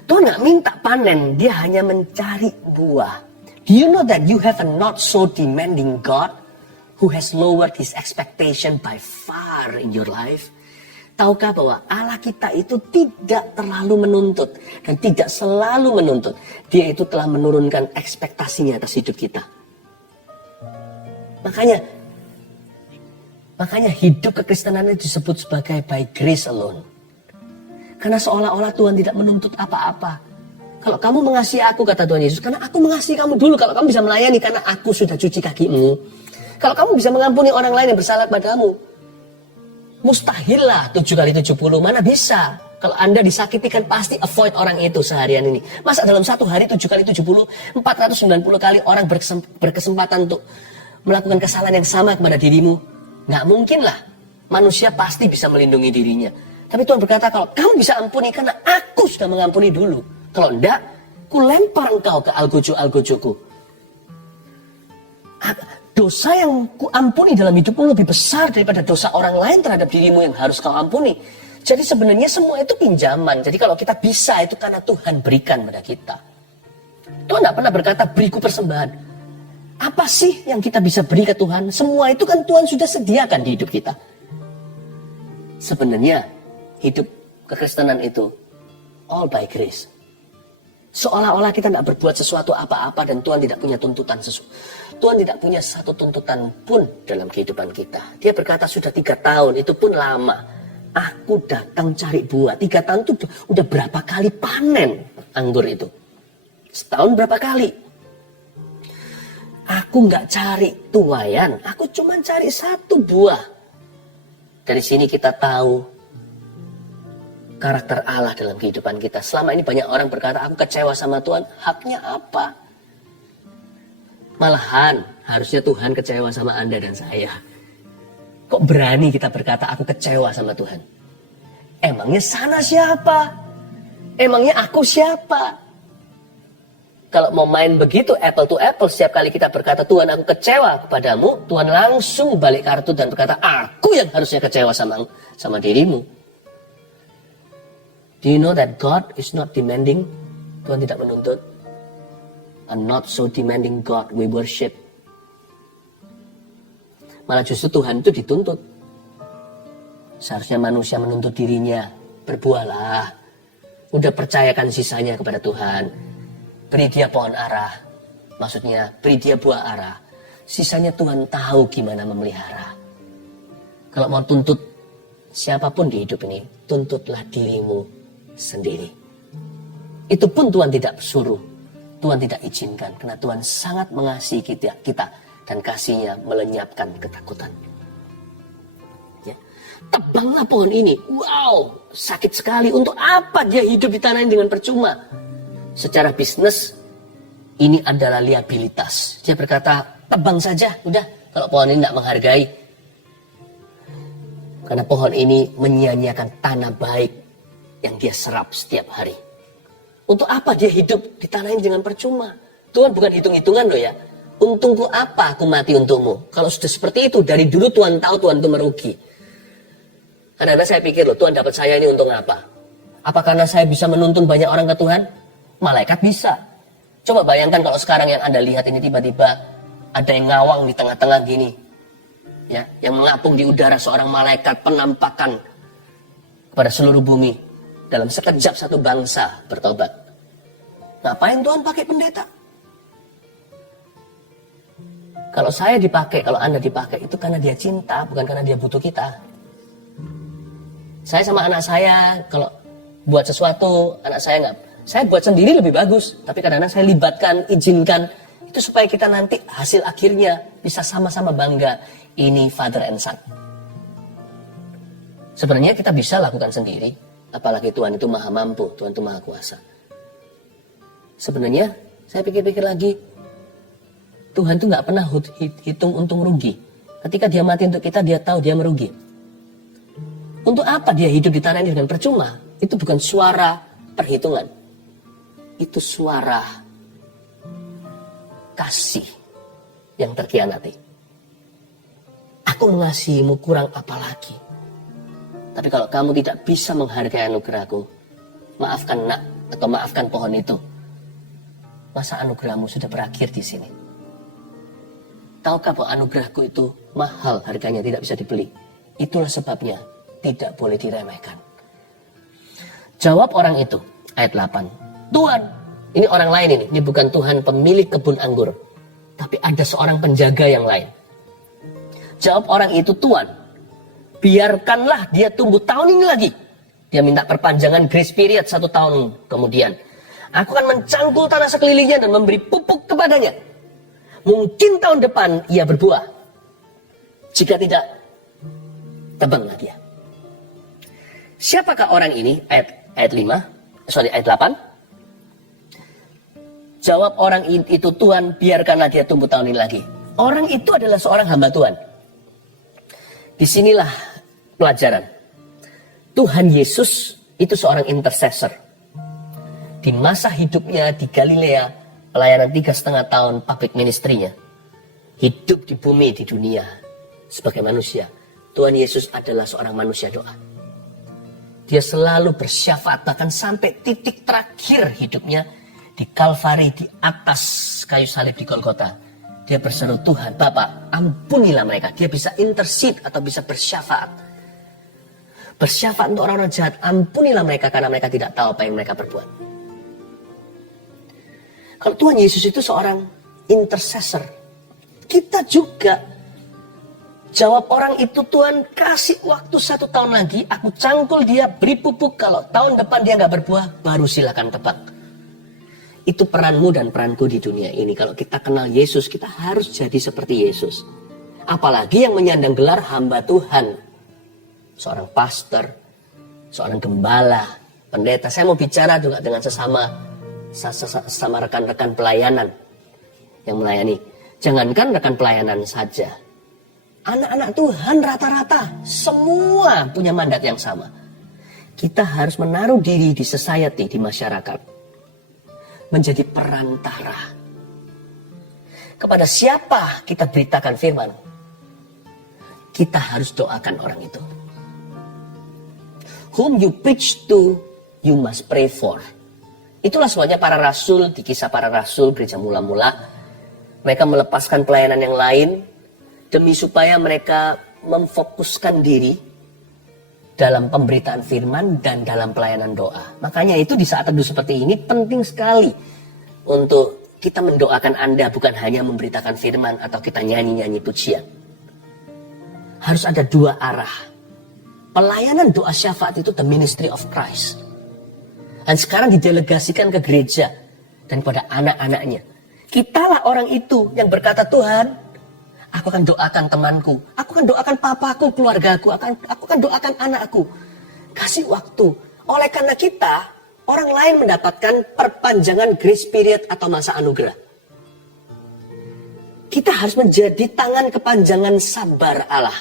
Tuhan nggak minta panen, dia hanya mencari buah. Do you know that you have a not so demanding God who has lowered his expectation by far in your life? Tahukah bahwa Allah kita itu tidak terlalu menuntut dan tidak selalu menuntut. Dia itu telah menurunkan ekspektasinya atas hidup kita. Makanya hidup kekristenan itu disebut sebagai by grace alone. Karena seolah-olah Tuhan tidak menuntut apa-apa. Kalau kamu mengasihi aku, kata Tuhan Yesus, karena aku mengasihi kamu dulu. Kalau kamu bisa melayani, karena aku sudah cuci kakimu. Kalau kamu bisa mengampuni orang lain yang bersalah padamu, mustahillah 7 kali 70, mana bisa. Kalau Anda disakiti kan pasti avoid orang itu seharian ini. Masa dalam satu hari 7 kali 70, 490 kali orang berkesempatan untuk melakukan kesalahan yang sama kepada dirimu? Nggak mungkin lah. Manusia pasti bisa melindungi dirinya. Tapi Tuhan berkata, kalau kamu bisa ampuni karena aku sudah mengampuni dulu. Kalau enggak, ku lempar engkau ke algojo-algojoku. Dosa yang ku ampuni dalam hidupmu lebih besar daripada dosa orang lain terhadap dirimu yang harus kau ampuni. Jadi sebenarnya semua itu pinjaman. Jadi kalau kita bisa, itu karena Tuhan berikan pada kita. Tuhan tidak pernah berkata, beriku persembahan. Apa sih yang kita bisa beri ke Tuhan? Semua itu kan Tuhan sudah sediakan di hidup kita. Sebenarnya hidup kekristenan itu all by grace. Seolah-olah kita tidak berbuat sesuatu apa-apa dan Tuhan tidak punya tuntutan sesuatu. Tuhan tidak punya satu tuntutan pun dalam kehidupan kita. Dia berkata sudah 3 tahun, itu pun lama. Aku datang cari buah. 3 tahun itu udah berapa kali panen anggur itu? Setahun berapa kali? Aku nggak cari tuayan, aku cuma cari 1 buah. Dari sini kita tahu karakter Allah dalam kehidupan kita. Selama ini banyak orang berkata, aku kecewa sama Tuhan. Haknya apa? Malahan, harusnya Tuhan kecewa sama Anda dan saya. Kok berani kita berkata, aku kecewa sama Tuhan? Emangnya sana siapa? Emangnya aku siapa? Kalau mau main begitu, apple to apple, setiap kali kita berkata, Tuhan aku kecewa kepadamu, Tuhan langsung balik kartu dan berkata, aku yang harusnya kecewa sama dirimu. Do you know that God is not demanding? Tuhan tidak menuntut. A not so demanding God we worship. Malah justru Tuhan itu dituntut. Seharusnya manusia menuntut dirinya. Berbuahlah. Udah percayakan sisanya kepada Tuhan. Beri dia pohon arah. Maksudnya beri dia buah arah. Sisanya Tuhan tahu gimana memelihara. Kalau mau tuntut siapapun di hidup ini, tuntutlah dirimu sendiri. Itu pun Tuhan tidak suruh, Tuhan tidak izinkan, karena Tuhan sangat mengasihi kita dan kasihnya melenyapkan ketakutan. Ya. Tebanglah pohon ini. Wow, sakit sekali. Untuk apa dia hidup di tanah ini dengan percuma? Secara bisnis ini adalah liabilitas. Dia berkata, tebang saja, udah. Kalau pohon ini tidak menghargai, karena pohon ini menyia-nyiakan tanah baik yang dia serap setiap hari. Untuk apa dia hidup di tanah ini dengan percuma? Tuhan bukan hitung-hitungan loh ya. Untungku apa aku mati untukmu? Kalau sudah seperti itu, dari dulu Tuhan tahu Tuhan itu merugi. Kadang-kadang saya pikir loh, Tuhan dapat saya ini untung apa? Apa karena saya bisa menuntun banyak orang ke Tuhan? Malaikat bisa. Coba bayangkan kalau sekarang yang Anda lihat ini tiba-tiba ada yang ngawang di tengah-tengah gini. Ya, yang mengapung di udara seorang malaikat penampakan kepada seluruh bumi. Dalam sekejap satu bangsa bertobat. Ngapain Tuhan pakai pendeta? Kalau saya dipakai, kalau Anda dipakai, itu karena dia cinta, bukan karena dia butuh kita. Saya sama anak saya, kalau buat sesuatu, anak saya nggak, saya buat sendiri lebih bagus. Tapi kadang-kadang saya libatkan, izinkan, itu supaya kita nanti hasil akhirnya bisa sama-sama bangga. Ini father and son. Sebenarnya kita bisa lakukan sendiri. Apalagi Tuhan itu maha mampu, Tuhan itu maha kuasa. Sebenarnya, saya pikir-pikir lagi, Tuhan itu nggak pernah hitung untung rugi. Ketika dia mati untuk kita, dia tahu dia merugi. Untuk apa dia hidup di tanah ini dengan percuma? Itu bukan suara perhitungan. Itu suara kasih yang terkhianati. aku mengasihimu kurang apa lagi? Tapi kalau kamu tidak bisa menghargai anugerahku, maafkan nak, atau maafkan pohon itu. Masa anugerahmu sudah berakhir di sini? Tahukah bahwa anugerahku itu mahal, harganya tidak bisa dibeli? Itulah sebabnya tidak boleh diremehkan. Jawab orang itu, ayat 8. Tuhan, ini orang lain ini bukan Tuhan pemilik kebun anggur. Tapi ada seorang penjaga yang lain. Jawab orang itu, Tuhan, biarkanlah dia tumbuh tahun ini lagi. Dia minta perpanjangan grace period 1 tahun kemudian. Aku akan mencangkul tanah sekelilingnya dan memberi pupuk kepadanya. Mungkin tahun depan ia berbuah. Jika tidak, tebanglah dia. Siapakah orang ini? Ayat 8. Jawab orang itu, Tuhan, biarkanlah dia tumbuh tahun ini lagi. Orang itu adalah seorang hamba Tuhan. Disinilah pelajaran. Tuhan Yesus itu seorang intercessor. Di masa hidupnya di Galilea, pelayanan 3,5 tahun public ministry-nya, hidup di bumi, di dunia sebagai manusia, Tuhan Yesus adalah seorang manusia doa. Dia selalu bersyafaat, bahkan sampai titik terakhir hidupnya di Kalvari, di atas kayu salib di Golgota. Dia berseru, Tuhan, Bapa, ampunilah mereka. Dia bisa intercede atau bisa bersyafaat. Bersyafaat untuk orang-orang jahat, ampunilah mereka karena mereka tidak tahu apa yang mereka perbuat. Kalau Tuhan Yesus itu seorang intercessor, kita juga jawab orang itu, Tuhan kasih waktu 1 tahun lagi, aku cangkul dia, beri pupuk, kalau tahun depan dia nggak berbuah, baru silakan tebang. Itu peranmu dan peranku di dunia ini. Kalau kita kenal Yesus, kita harus jadi seperti Yesus. Apalagi yang menyandang gelar hamba Tuhan. Seorang pastor, seorang gembala, pendeta. Saya mau bicara juga dengan sesama rekan-rekan pelayanan yang melayani. Jangankan rekan pelayanan saja. Anak-anak Tuhan rata-rata semua punya mandat yang sama. Kita harus menaruh diri di society, di masyarakat. Menjadi perantara. Kepada siapa kita beritakan firman? Kita harus doakan orang itu. Whom you preach to, you must pray for. Itulah sebabnya para rasul, di kisah para rasul, gereja mula-mula, mereka melepaskan pelayanan yang lain, demi supaya mereka memfokuskan diri dalam pemberitaan firman dan dalam pelayanan doa. Makanya itu di saat teduh seperti ini penting sekali untuk kita mendoakan Anda, bukan hanya memberitakan firman atau kita nyanyi-nyanyi pujian. Harus ada 2 arah. Pelayanan doa syafaat itu the ministry of Christ. Dan sekarang didelegasikan ke gereja dan kepada anak-anaknya. Kitalah orang itu yang berkata, Tuhan, aku akan doakan temanku, aku akan doakan papaku, keluargaku, aku akan doakan anakku. Kasih waktu. Oleh karena kita, orang lain mendapatkan perpanjangan grace period atau masa anugerah. Kita harus menjadi tangan kepanjangan sabar Allah.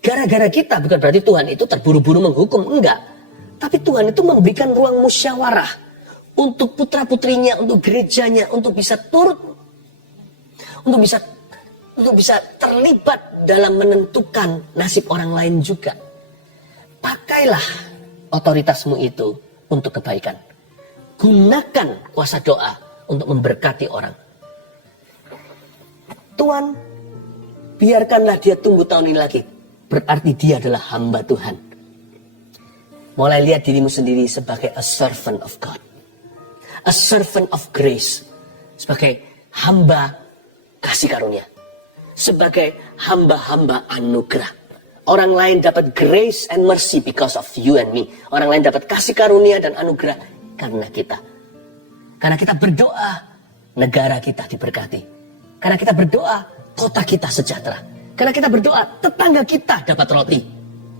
Gara-gara kita, bukan berarti Tuhan itu terburu-buru menghukum, enggak. Tapi Tuhan itu memberikan ruang musyawarah untuk putra-putrinya, untuk gerejanya, untuk bisa turut, untuk bisa terlibat dalam menentukan nasib orang lain juga. Pakailah otoritasmu itu untuk kebaikan. Gunakan kuasa doa untuk memberkati orang. Tuhan, biarkanlah dia tumbuh tahun ini lagi. Berarti dia adalah hamba Tuhan. Mulai lihat dirimu sendiri sebagai a servant of God. A servant of grace. Sebagai hamba kasih karunia. Sebagai hamba-hamba anugerah. Orang lain dapat grace and mercy because of you and me. Orang lain dapat kasih karunia dan anugerah karena kita. Karena kita berdoa, negara kita diberkati. Karena kita berdoa, kota kita sejahtera. Karena kita berdoa, tetangga kita dapat roti.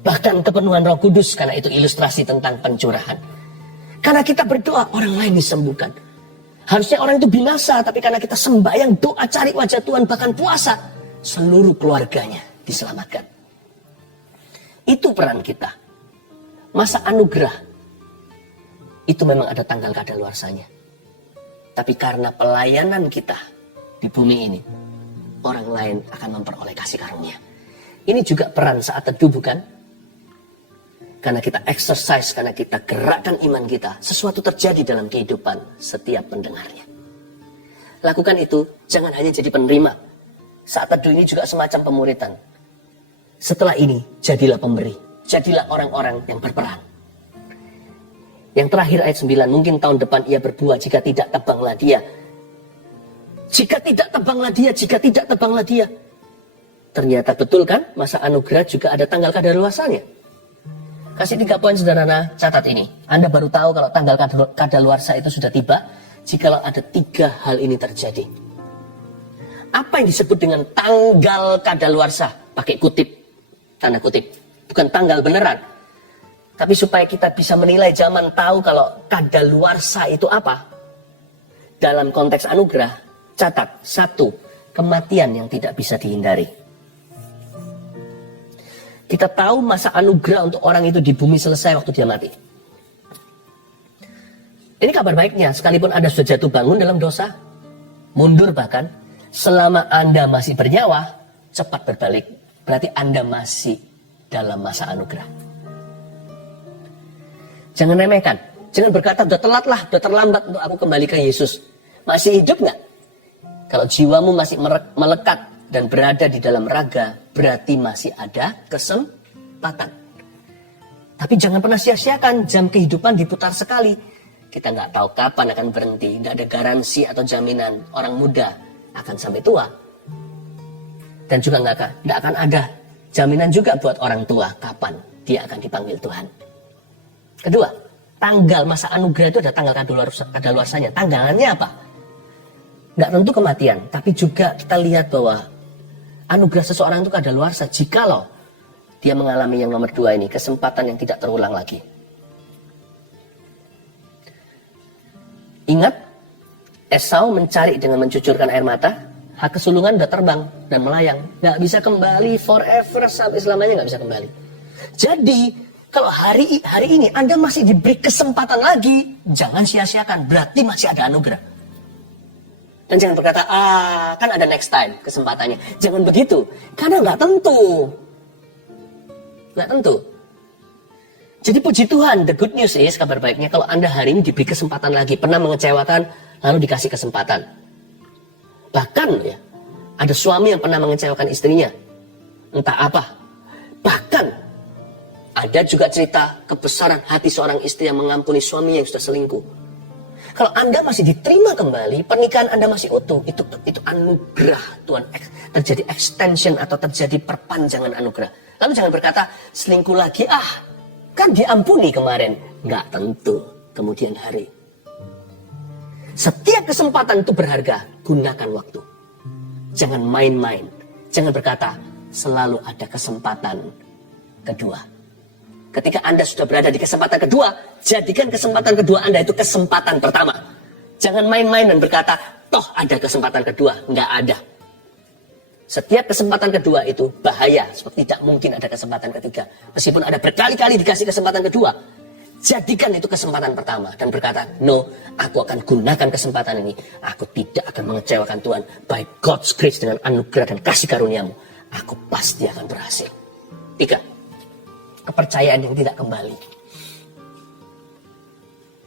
Bahkan kepenuhan Roh Kudus, karena itu ilustrasi tentang pencurahan. Karena kita berdoa, orang lain disembuhkan. Harusnya orang itu binasa, tapi karena kita sembahyang, doa, cari wajah Tuhan, bahkan puasa, seluruh keluarganya diselamatkan. Itu peran kita. Masa anugerah, itu memang ada tanggal kadaluarsanya. Tapi karena pelayanan kita di bumi ini, orang lain akan memperoleh kasih karunia. Ini juga peran saat teduh, bukan? Karena kita exercise, karena kita gerakkan iman kita, sesuatu terjadi dalam kehidupan setiap pendengarnya. Lakukan itu, jangan hanya jadi penerima. Saat teduh ini juga semacam pemuritan. Setelah ini, jadilah pemberi. Jadilah orang-orang yang berperan. Yang terakhir ayat 9, mungkin tahun depan ia berbuah jika tidak tebanglah dia. Jika tidak tebanglah dia, jika tidak tebanglah dia. Ternyata betul kan, masa anugerah juga ada tanggal kadaluarsanya. Kasih 3 poin sederhana, catat ini. Anda baru tahu kalau tanggal kadaluarsa itu sudah tiba, jikalau ada 3 hal ini terjadi. Apa yang disebut dengan tanggal kadaluarsa? Pakai kutip, tanda kutip. Bukan tanggal beneran. Tapi supaya kita bisa menilai zaman, tahu kalau kadaluarsa itu apa. Dalam konteks anugerah, catat 1, kematian yang tidak bisa dihindari. Kita tahu masa anugerah untuk orang itu di bumi selesai waktu dia mati. Ini kabar baiknya, sekalipun Anda sudah jatuh bangun dalam dosa, mundur bahkan, selama Anda masih bernyawa, cepat berbalik. Berarti Anda masih dalam masa anugerah. Jangan remehkan. Jangan berkata, udah telat lah, udah terlambat untuk aku kembali ke Yesus. Masih hidup nggak? Kalau jiwamu masih melekat dan berada di dalam raga, berarti masih ada kesempatan. Tapi jangan pernah sia-siakan, jam kehidupan diputar sekali. Kita nggak tahu kapan akan berhenti. Nggak ada garansi atau jaminan orang muda akan sampai tua. Dan juga nggak akan ada jaminan juga buat orang tua kapan dia akan dipanggil Tuhan. Kedua, tanggal masa anugerah itu ada tanggal kadaluarsanya. Tanggalannya apa? Nggak tentu kematian, tapi juga kita lihat bahwa anugerah seseorang itu kadaluarsa jikalau dia mengalami yang nomor 2 ini, kesempatan yang tidak terulang lagi. Ingat, Esau mencari dengan mencucurkan air mata, hak kesulungan udah terbang dan melayang. Nggak bisa kembali forever, sampai selamanya nggak bisa kembali. Jadi, kalau hari ini Anda masih diberi kesempatan lagi, jangan sia-siakan, berarti masih ada anugerah. Dan jangan berkata, kan ada next time kesempatannya. Jangan begitu, karena nggak tentu. Nggak tentu. Jadi puji Tuhan, the good news is, kabar baiknya kalau Anda hari ini diberi kesempatan lagi, pernah mengecewakan, lalu dikasih kesempatan. Bahkan ya, ada suami yang pernah mengecewakan istrinya, entah apa. Bahkan ada juga cerita kebesaran hati seorang istri yang mengampuni suaminya yang sudah selingkuh. Kalau Anda masih diterima kembali, pernikahan Anda masih utuh, itu anugerah Tuhan. Terjadi extension atau terjadi perpanjangan anugerah. Lalu jangan berkata, selingkuh lagi, kan diampuni kemarin. Nggak tentu kemudian hari. Setiap kesempatan itu berharga, gunakan waktu. Jangan main-main. Jangan berkata, selalu ada kesempatan kedua. Ketika Anda sudah berada di kesempatan kedua, jadikan kesempatan kedua Anda itu kesempatan pertama. Jangan main-main dan berkata, toh ada kesempatan kedua. Nggak ada. Setiap kesempatan kedua itu bahaya, sebab tidak mungkin ada kesempatan ketiga. Meskipun ada berkali-kali dikasih kesempatan kedua, jadikan itu kesempatan pertama. Dan berkata, no, aku akan gunakan kesempatan ini. Aku tidak akan mengecewakan Tuhan. By God's grace, dengan anugerah dan kasih karuniamu, aku pasti akan berhasil. 3. Kepercayaan yang tidak kembali.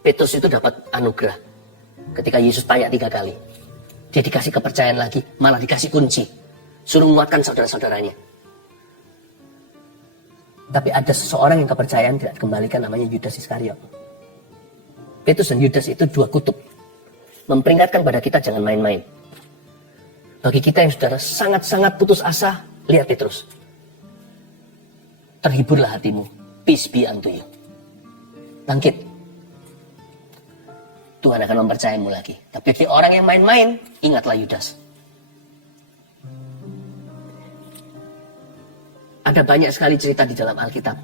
Petrus itu dapat anugerah ketika Yesus tanya 3 kali. Dia dikasih kepercayaan lagi, malah dikasih kunci, suruh menguatkan saudara-saudaranya. Tapi ada seseorang yang kepercayaan tidak dikembalikan, namanya Yudas Iskariot. Petrus dan Yudas itu 2 kutub, memperingatkan pada kita jangan main-main. Bagi kita yang sudah sangat-sangat putus asa, lihat Petrus. Terhiburlah hatimu, peace be unto you. Bangkit. Tuhan akan mempercayamu lagi. Tapi bagi orang yang main-main, ingatlah Yudas. Ada banyak sekali cerita di dalam Alkitab.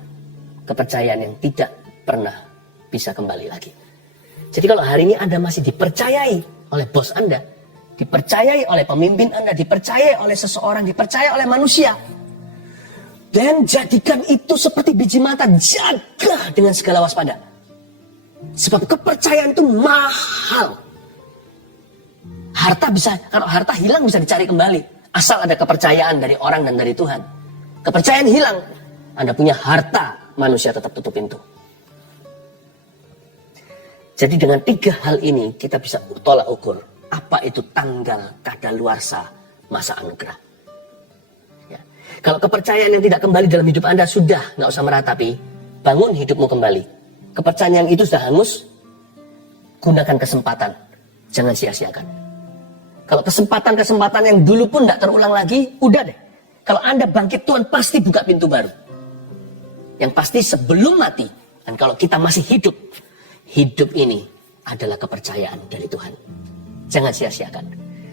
Kepercayaan yang tidak pernah bisa kembali lagi. Jadi kalau hari ini Anda masih dipercayai oleh bos Anda, dipercayai oleh pemimpin Anda, dipercayai oleh seseorang, dipercayai oleh manusia, dan jadikan itu seperti biji mata, jaga dengan segala waspada. Sebab kepercayaan itu mahal. Kalau harta hilang bisa dicari kembali. Asal ada kepercayaan dari orang dan dari Tuhan. Kepercayaan hilang, Anda punya harta, manusia tetap tutup pintu. Jadi dengan 3 hal ini kita bisa tolak ukur apa itu tanggal kadaluarsa masa anugerah. Ya. Kalau kepercayaan yang tidak kembali dalam hidup Anda sudah nggak usah meratapi, bangun hidupmu kembali. Kepercayaan yang itu sudah hangus, gunakan kesempatan, jangan sia-siakan. Kalau kesempatan-kesempatan yang dulu pun tidak terulang lagi, udah deh. Kalau Anda bangkit, Tuhan pasti buka pintu baru. Yang pasti sebelum mati, dan kalau kita masih hidup, hidup ini adalah kepercayaan dari Tuhan. Jangan sia-siakan.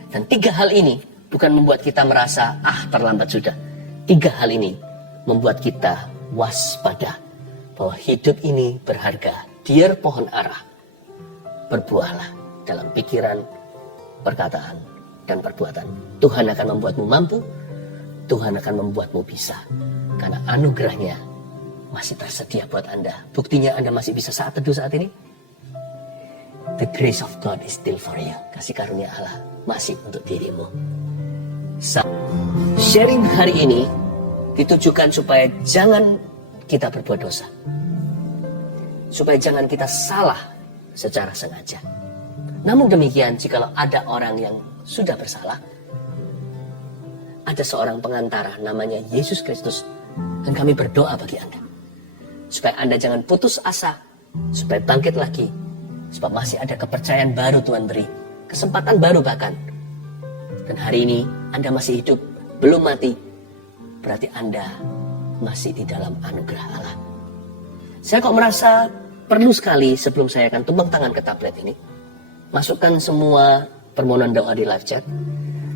Dan 3 hal ini bukan membuat kita merasa, terlambat sudah. 3 hal ini membuat kita waspada bahwa hidup ini berharga. Dear pohon ara, berbuahlah dalam pikiran, perkataan, dan perbuatan. Tuhan akan membuatmu mampu, Tuhan akan membuatmu bisa. Karena anugerahnya masih tersedia buat Anda. Buktinya Anda masih bisa saat teduh saat ini. The grace of God is still for you. Kasih karunia Allah masih untuk dirimu. Sharing hari ini ditujukan supaya jangan kita berbuat dosa. Supaya jangan kita salah secara sengaja. Namun demikian, jikalau ada orang yang sudah bersalah, ada seorang pengantara namanya Yesus Kristus, dan kami berdoa bagi Anda. Supaya Anda jangan putus asa, supaya bangkit lagi. Sebab masih ada kepercayaan baru Tuhan beri. Kesempatan baru bahkan. Dan hari ini Anda masih hidup, belum mati. Berarti Anda masih di dalam anugerah Allah. Saya kok merasa perlu sekali sebelum saya akan tumpang tangan ke tablet ini. Masukkan semua permohonan doa di live chat.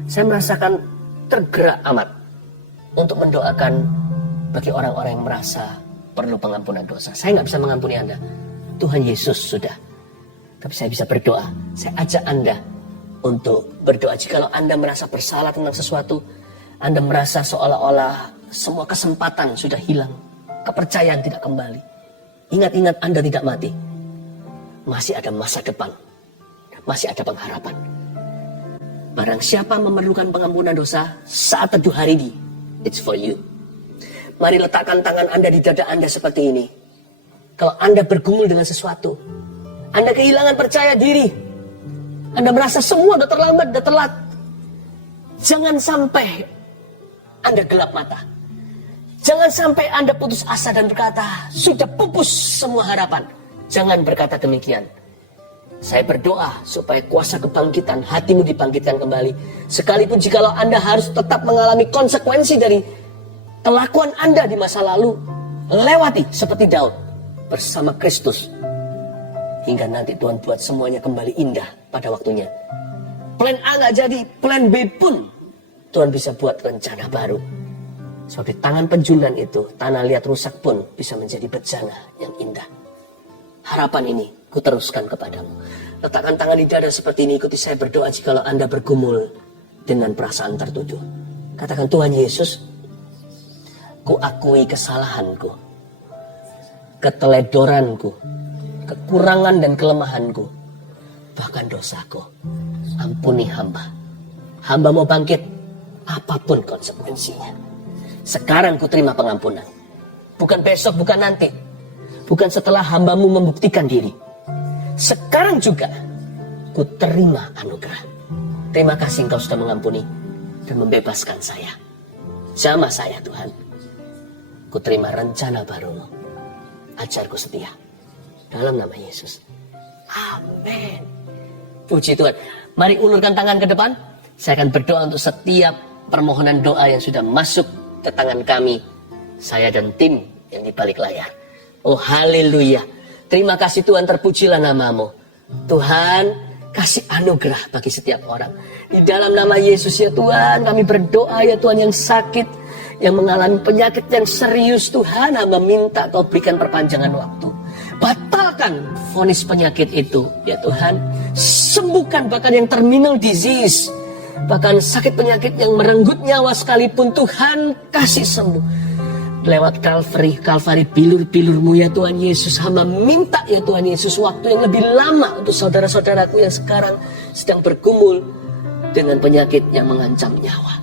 Saya merasakan tergerak amat untuk mendoakan bagi orang-orang yang merasa perlu pengampunan dosa. Saya nggak bisa mengampuni Anda. Tuhan Yesus sudah. Tapi saya bisa berdoa. Saya ajak Anda untuk berdoa. Jikalau Anda merasa bersalah tentang sesuatu, Anda merasa seolah-olah semua kesempatan sudah hilang, kepercayaan tidak kembali. Ingat-ingat Anda tidak mati. Masih ada masa depan. Masih ada pengharapan. Barang siapa memerlukan pengampunan dosa saat teduh hari ini, it's for you. Mari letakkan tangan Anda di dada Anda seperti ini. Kalau Anda bergumul dengan sesuatu, Anda kehilangan percaya diri, Anda merasa semua udah terlambat, udah telat. Jangan sampai Anda gelap mata. Jangan sampai Anda putus asa dan berkata, sudah pupus semua harapan. Jangan berkata demikian. Saya berdoa supaya kuasa kebangkitan hatimu dibangkitkan kembali. Sekalipun jikalau Anda harus tetap mengalami konsekuensi dari kelakuan Anda di masa lalu, lewati seperti Daud bersama Kristus. Hingga nanti Tuhan buat semuanya kembali indah pada waktunya. Plan A nggak jadi, plan B pun Tuhan bisa buat rencana baru. So di tangan penjulan itu, tanah liat rusak pun bisa menjadi bejana yang indah. Harapan ini kuteruskan kepadamu. Letakkan tangan di dada seperti ini, ikuti saya berdoa jikalau Anda bergumul dengan perasaan tertuduh. Katakan, Tuhan Yesus, ku akui kesalahanku, keteledoranku, kekurangan dan kelemahanku, bahkan dosaku. Ampuni hamba. Hamba mau bangkit, apapun konsekuensinya. Sekarang ku terima pengampunan. Bukan besok, bukan nanti. Bukan setelah hambamu membuktikan diri. Sekarang juga ku terima anugerah. Terima kasih Engkau sudah mengampuni dan membebaskan saya. Jamah saya Tuhan. Ku terima rencana baru-Mu. Ajarku setia. Dalam nama Yesus. Amin. Puji Tuhan. Mari ulurkan tangan ke depan. Saya akan berdoa untuk setiap permohonan doa yang sudah masuk ke tangan kami. Saya dan tim yang di balik layar. Oh haleluya. Terima kasih Tuhan, terpujilah nama-Mu. Tuhan, kasih anugerah bagi setiap orang. Di dalam nama Yesus ya Tuhan, kami berdoa ya Tuhan yang sakit, yang mengalami penyakit yang serius Tuhan, hamba minta Kau berikan perpanjangan waktu. Batalkan vonis penyakit itu ya Tuhan. Sembuhkan bahkan yang terminal disease, bahkan sakit penyakit yang merenggut nyawa sekalipun Tuhan kasih sembuh. Lewat Kalvari bilur-bilur-Mu ya Tuhan Yesus, hamba minta ya Tuhan Yesus waktu yang lebih lama untuk saudara-saudaraku yang sekarang sedang bergumul dengan penyakit yang mengancam nyawa.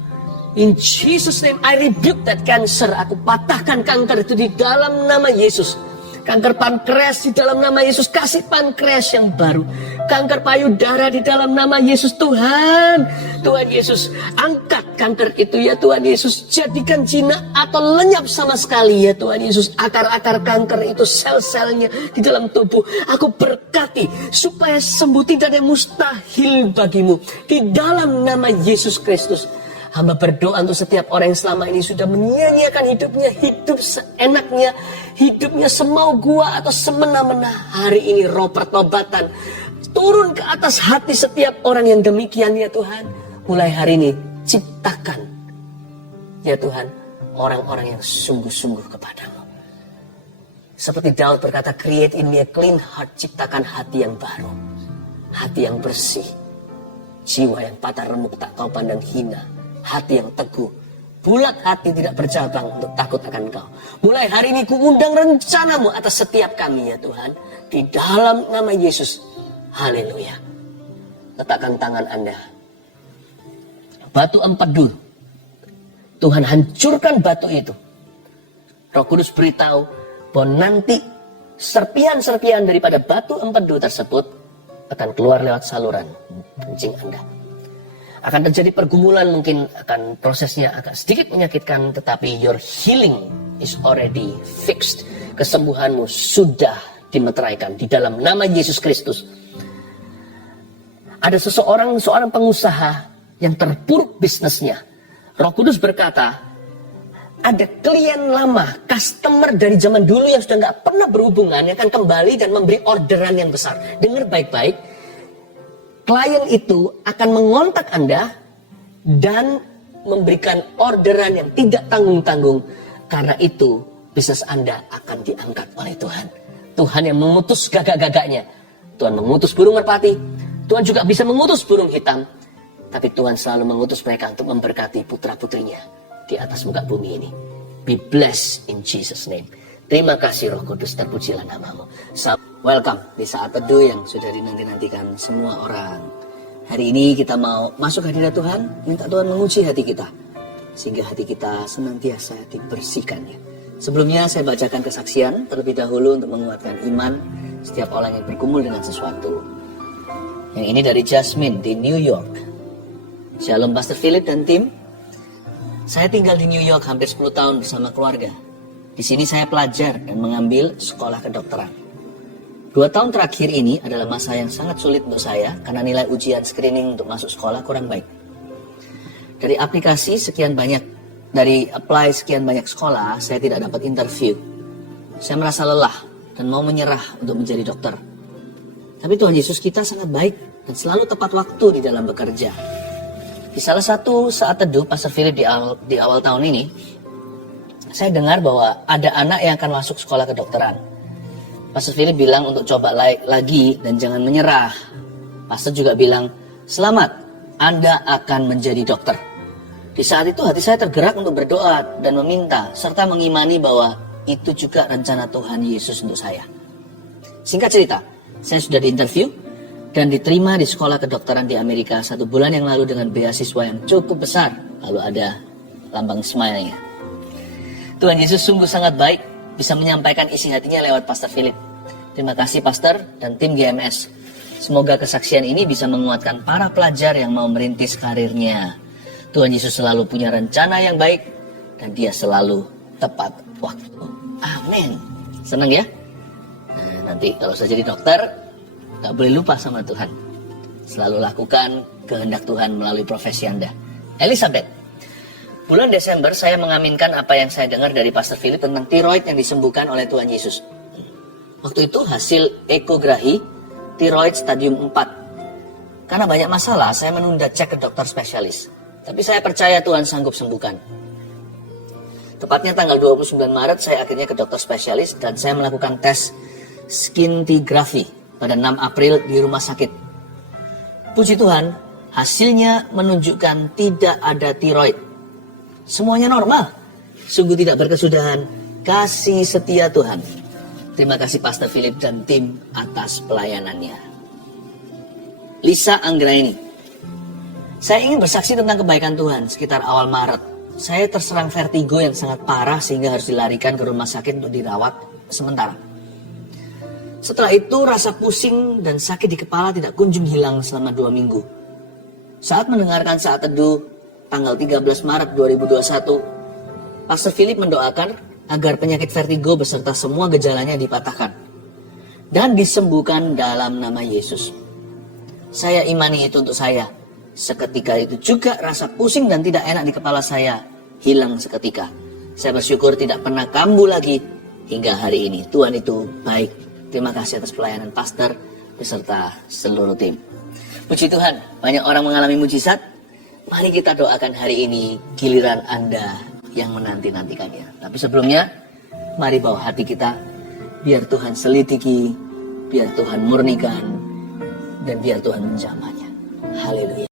In Jesus name, I rebuke that cancer. Aku patahkan kanker itu di dalam nama Yesus. Kanker pankreas di dalam nama Yesus. Kasih pankreas yang baru. Kanker payudara di dalam nama Yesus. Tuhan Yesus, angkat kanker itu ya Tuhan Yesus. Jadikan jinak atau lenyap sama sekali ya Tuhan Yesus. Akar-akar kanker itu, sel-selnya di dalam tubuh. Aku berkati supaya sembuh, tidak ada yang mustahil bagimu. Di dalam nama Yesus Kristus. Hamba berdoa untuk setiap orang yang selama ini sudah menyia-nyiakan hidupnya, hidup seenaknya, hidupnya semau gua atau semena-mena. Hari ini roh pertobatan turun ke atas hati setiap orang yang demikian ya Tuhan. Mulai hari ini ciptakan ya Tuhan orang-orang yang sungguh-sungguh kepadamu. Seperti Daud berkata, create in me a clean heart, ciptakan hati yang baru, hati yang bersih, jiwa yang patah remuk tak kau pandang hina, hati yang teguh, bulat hati tidak bercabang untuk takut akan Engkau. Mulai hari ini kuundang rencanamu atas setiap kami ya Tuhan. Di dalam nama Yesus. Haleluya. Letakkan tangan Anda. Batu empedu. Tuhan hancurkan batu itu. Roh Kudus beritahu bahwa nanti serpihan-serpihan daripada batu empedu tersebut akan keluar lewat saluran kencing Anda. Akan terjadi pergumulan, mungkin akan prosesnya agak sedikit menyakitkan, tetapi your healing is already fixed. Kesembuhanmu sudah dimeteraikan di dalam nama Yesus Kristus. Ada seorang pengusaha yang terpuruk bisnisnya. Roh Kudus berkata, ada klien lama, customer dari zaman dulu yang sudah nggak pernah berhubungan, yang akan kembali dan memberi orderan yang besar. Dengar baik-baik. Klien itu akan mengontak Anda dan memberikan orderan yang tidak tanggung-tanggung. Karena itu bisnis Anda akan diangkat oleh Tuhan. Tuhan yang mengutus gagak-gagaknya. Tuhan mengutus burung merpati. Tuhan juga bisa mengutus burung hitam. Tapi Tuhan selalu mengutus mereka untuk memberkati putra-putrinya di atas muka bumi ini. Be blessed in Jesus' name. Terima kasih Roh Kudus, terpujilah namamu. Welcome di saat teduh yang sudah dinanti-nantikan semua orang. Hari ini kita mau masuk hadirat Tuhan, minta Tuhan menguji hati kita, sehingga hati kita senantiasa dibersihkannya. Sebelumnya saya bacakan kesaksian terlebih dahulu untuk menguatkan iman setiap orang yang bergumul dengan sesuatu. Yang ini dari Jasmine di New York. Shalom Pastor Philip dan tim. Saya tinggal di New York hampir 10 tahun bersama keluarga. Di sini saya pelajar dan mengambil sekolah kedokteran. 2 tahun terakhir ini adalah masa yang sangat sulit untuk saya karena nilai ujian screening untuk masuk sekolah kurang baik. Dari aplikasi sekian banyak, dari apply sekian banyak sekolah, saya tidak dapat interview. Saya merasa lelah dan mau menyerah untuk menjadi dokter. Tapi Tuhan Yesus kita sangat baik dan selalu tepat waktu di dalam bekerja. Di salah satu saat teduh Pastor Philip di awal tahun ini, saya dengar bahwa ada anak yang akan masuk sekolah kedokteran. Pastor Philip bilang untuk coba lagi dan jangan menyerah. Pastor juga bilang, selamat, Anda akan menjadi dokter. Di saat itu hati saya tergerak untuk berdoa dan meminta, serta mengimani bahwa itu juga rencana Tuhan Yesus untuk saya. Singkat cerita, saya sudah diinterview dan diterima di sekolah kedokteran di Amerika 1 bulan yang lalu dengan beasiswa yang cukup besar. Lalu ada lambang smile-nya. Tuhan Yesus sungguh sangat baik, bisa menyampaikan isi hatinya lewat Pastor Philip. Terima kasih Pastor dan tim GMS. Semoga kesaksian ini bisa menguatkan para pelajar yang mau merintis karirnya. Tuhan Yesus selalu punya rencana yang baik dan Dia selalu tepat waktu. Amin. Senang ya? Nah, nanti kalau saya jadi dokter, gak boleh lupa sama Tuhan. Selalu lakukan kehendak Tuhan melalui profesi Anda. Elizabeth. Bulan Desember saya mengaminkan apa yang saya dengar dari Pastor Philip tentang tiroid yang disembuhkan oleh Tuhan Yesus. Waktu itu hasil ekografi tiroid stadium 4. Karena banyak masalah, saya menunda cek ke dokter spesialis. Tapi saya percaya Tuhan sanggup sembuhkan. Tepatnya tanggal 29 Maret saya akhirnya ke dokter spesialis dan saya melakukan tes scintigraphy pada 6 April di rumah sakit. Puji Tuhan, hasilnya menunjukkan tidak ada tiroid. Semuanya normal. Sungguh tidak berkesudahan. Kasih setia Tuhan. Terima kasih Pastor Philip dan tim atas pelayanannya. Lisa Anggraini. Saya ingin bersaksi tentang kebaikan Tuhan. Sekitar awal Maret, saya terserang vertigo yang sangat parah sehingga harus dilarikan ke rumah sakit untuk dirawat sementara. Setelah itu rasa pusing dan sakit di kepala tidak kunjung hilang selama 2 minggu. Saat mendengarkan saat teduh tanggal 13 Maret 2021, Pastor Philip mendoakan agar penyakit vertigo beserta semua gejalanya dipatahkan dan disembuhkan dalam nama Yesus. Saya imani itu untuk saya. Seketika itu juga rasa pusing dan tidak enak di kepala saya hilang seketika. Saya bersyukur tidak pernah kambuh lagi hingga hari ini. Tuhan itu baik. Terima kasih atas pelayanan pastor beserta seluruh tim. Puji Tuhan, banyak orang mengalami mujizat. Mari kita doakan hari ini giliran Anda yang menanti-nantikannya. Tapi sebelumnya, mari bawa hati kita, biar Tuhan selidiki, biar Tuhan murnikan, dan biar Tuhan menjamahnya. Haleluya.